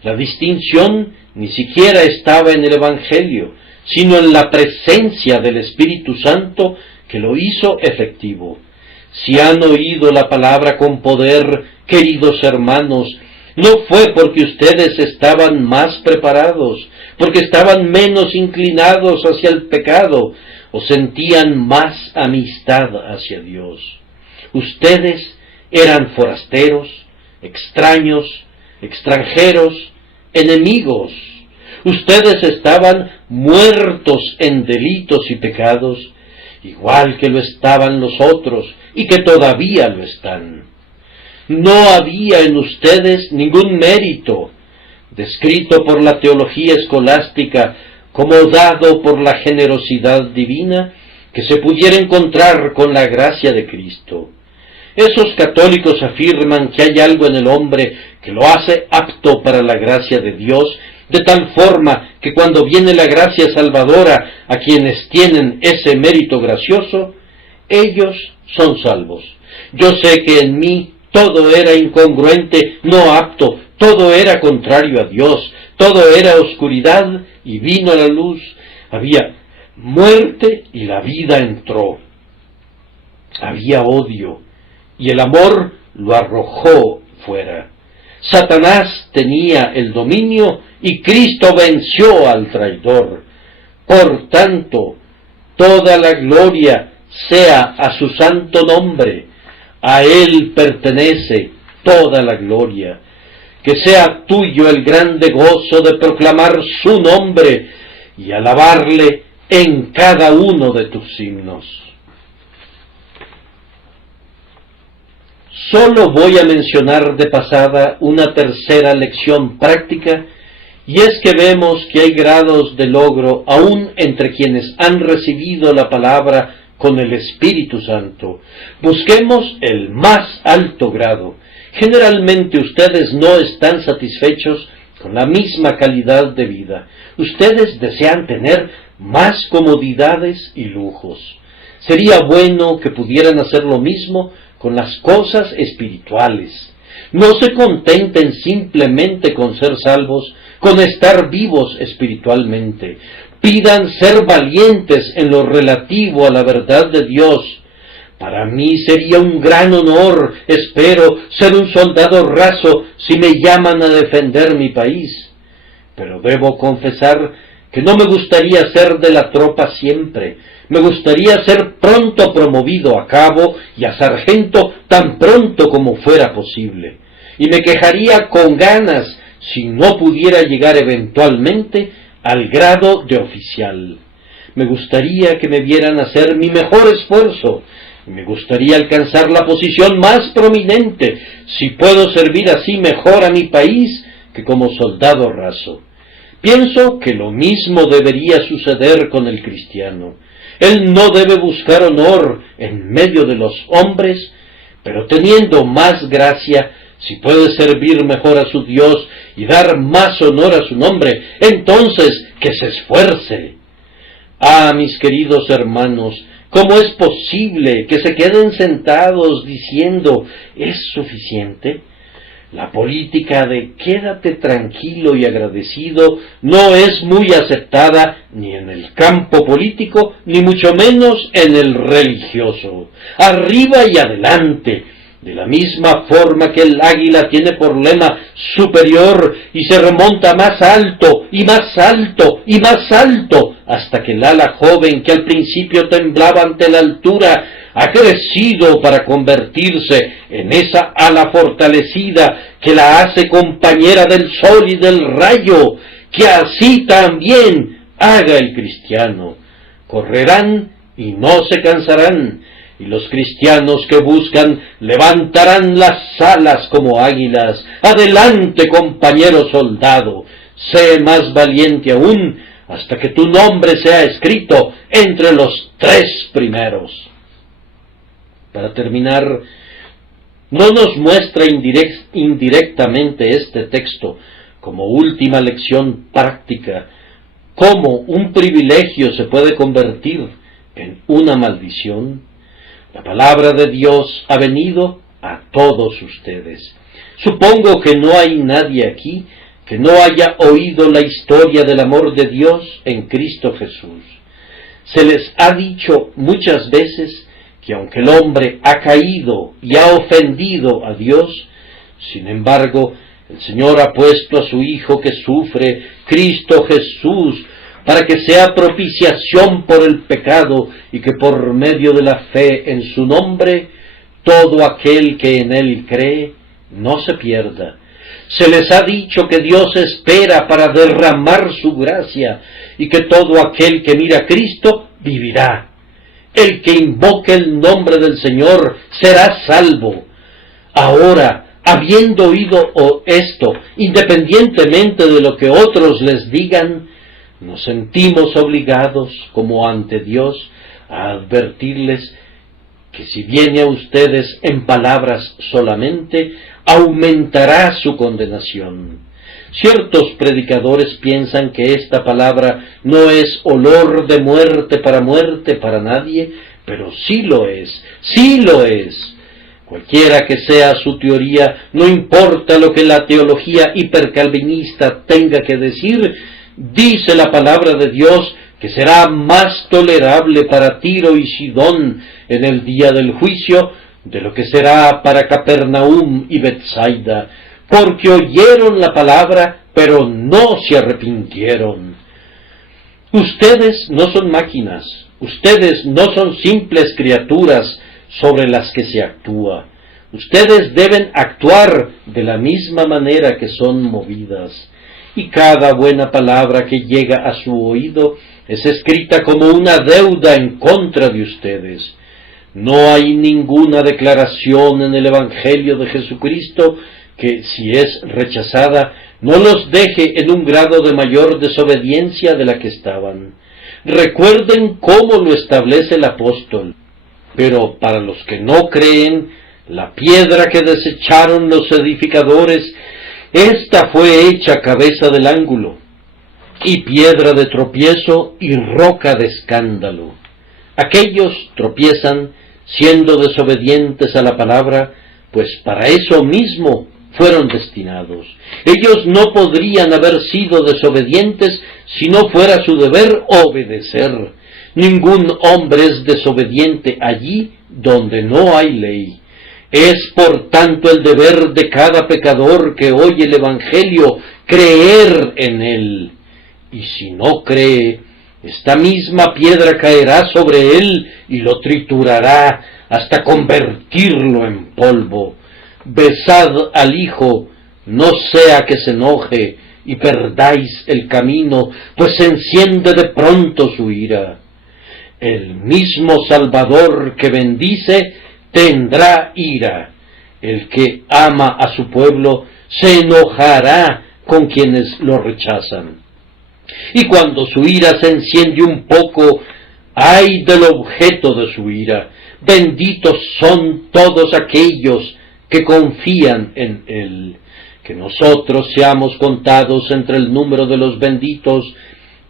La distinción ni siquiera estaba en el Evangelio, sino en la presencia del Espíritu Santo que lo hizo efectivo. Si han oído la palabra con poder, queridos hermanos, no fue porque ustedes estaban más preparados, porque estaban menos inclinados hacia el pecado, o sentían más amistad hacia Dios. Ustedes eran forasteros, extraños, extranjeros, enemigos. Ustedes estaban muertos en delitos y pecados, igual que lo estaban los otros, y que todavía lo están. No había en ustedes ningún mérito, descrito por la teología escolástica como dado por la generosidad divina, que se pudiera encontrar con la gracia de Cristo. Esos católicos afirman que hay algo en el hombre que lo hace apto para la gracia de Dios, de tal forma que cuando viene la gracia salvadora a quienes tienen ese mérito gracioso, ellos son salvos. Yo sé que en mí todo era incongruente, no apto, todo era contrario a Dios, todo era oscuridad y vino la luz, había muerte y la vida entró, había odio y el amor lo arrojó fuera. Satanás tenía el dominio y Cristo venció al traidor. Por tanto, toda la gloria sea a su santo nombre. A Él pertenece toda la gloria. Que sea tuyo el grande gozo de proclamar su nombre y alabarle en cada uno de tus himnos. Solo voy a mencionar de pasada una tercera lección práctica, y es que vemos que hay grados de logro aún entre quienes han recibido la palabra con el Espíritu Santo. Busquemos el más alto grado. Generalmente ustedes no están satisfechos con la misma calidad de vida. Ustedes desean tener más comodidades y lujos. Sería bueno que pudieran hacer lo mismo con las cosas espirituales. No se contenten simplemente con ser salvos, con estar vivos espiritualmente. Pidan ser valientes en lo relativo a la verdad de Dios. Para mí sería un gran honor, espero, ser un soldado raso si me llaman a defender mi país. Pero debo confesar que no me gustaría ser de la tropa siempre. Me gustaría ser pronto promovido a cabo y a sargento tan pronto como fuera posible. Y me quejaría con ganas si no pudiera llegar eventualmente al grado de oficial. Me gustaría que me vieran hacer mi mejor esfuerzo. Me gustaría alcanzar la posición más prominente, si puedo servir así mejor a mi país que como soldado raso. Pienso que lo mismo debería suceder con el cristiano. Él no debe buscar honor en medio de los hombres, pero teniendo más gracia, si puede servir mejor a su Dios y dar más honor a su nombre, entonces que se esfuerce. Ah, mis queridos hermanos, ¿cómo es posible que se queden sentados diciendo, ¿es suficiente? La política de quédate tranquilo y agradecido no es muy aceptada ni en el campo político, ni mucho menos en el religioso. Arriba y adelante, de la misma forma que el águila tiene por lema superior y se remonta más alto y más alto y más alto, hasta que el ala joven que al principio temblaba ante la altura ha crecido para convertirse en esa ala fortalecida que la hace compañera del sol y del rayo, que así también haga el cristiano. Correrán y no se cansarán, y los cristianos que buscan levantarán las alas como águilas. Adelante, compañero soldado, sé más valiente aún, hasta que tu nombre sea escrito entre los 3 primeros. Para terminar, ¿no nos muestra indirectamente este texto, como última lección práctica, cómo un privilegio se puede convertir en una maldición? La palabra de Dios ha venido a todos ustedes. Supongo que no hay nadie aquí que no haya oído la historia del amor de Dios en Cristo Jesús. Se les ha dicho muchas veces que aunque el hombre ha caído y ha ofendido a Dios, sin embargo, el Señor ha puesto a su Hijo que sufre, Cristo Jesús, para que sea propiciación por el pecado y que por medio de la fe en su nombre, todo aquel que en él cree no se pierda. Se les ha dicho que Dios espera para derramar su gracia y que todo aquel que mira a Cristo vivirá. El que invoque el nombre del Señor será salvo. Ahora, habiendo oído esto, independientemente de lo que otros les digan, nos sentimos obligados, como ante Dios, a advertirles que si viene a ustedes en palabras solamente, aumentará su condenación. Ciertos predicadores piensan que esta palabra no es olor de muerte para nadie, pero sí lo es, sí lo es. Cualquiera que sea su teoría, no importa lo que la teología hipercalvinista tenga que decir, dice la palabra de Dios que será más tolerable para Tiro y Sidón en el día del juicio de lo que será para Capernaum y Betsaida, porque oyeron la palabra, pero no se arrepintieron. Ustedes no son máquinas, ustedes no son simples criaturas sobre las que se actúa. Ustedes deben actuar de la misma manera que son movidas. Y cada buena palabra que llega a su oído es escrita como una deuda en contra de ustedes. No hay ninguna declaración en el Evangelio de Jesucristo que, si es rechazada, no los deje en un grado de mayor desobediencia de la que estaban. Recuerden cómo lo establece el apóstol. Pero para los que no creen, la piedra que desecharon los edificadores, esta fue hecha cabeza del ángulo, y piedra de tropiezo y roca de escándalo. Aquellos tropiezan siendo desobedientes a la palabra, pues para eso mismo fueron destinados. Ellos no podrían haber sido desobedientes si no fuera su deber obedecer. Ningún hombre es desobediente allí donde no hay ley. Es por tanto el deber de cada pecador que oye el Evangelio creer en él. Y si no cree, esta misma piedra caerá sobre él y lo triturará hasta convertirlo en polvo. Besad al Hijo, no sea que se enoje y perdáis el camino, pues se enciende de pronto su ira. El mismo Salvador que bendice tendrá ira. El que ama a su pueblo se enojará con quienes lo rechazan. Y cuando su ira se enciende un poco, ¡ay del objeto de su ira! Benditos son todos aquellos que confían en Él. Que nosotros seamos contados entre el número de los benditos,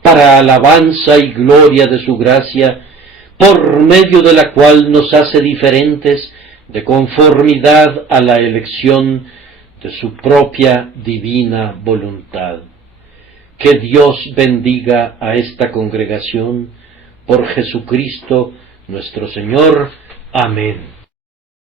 para alabanza y gloria de su gracia, por medio de la cual nos hace diferentes de conformidad a la elección de su propia divina voluntad. Que Dios bendiga a esta congregación por Jesucristo nuestro Señor. Amén.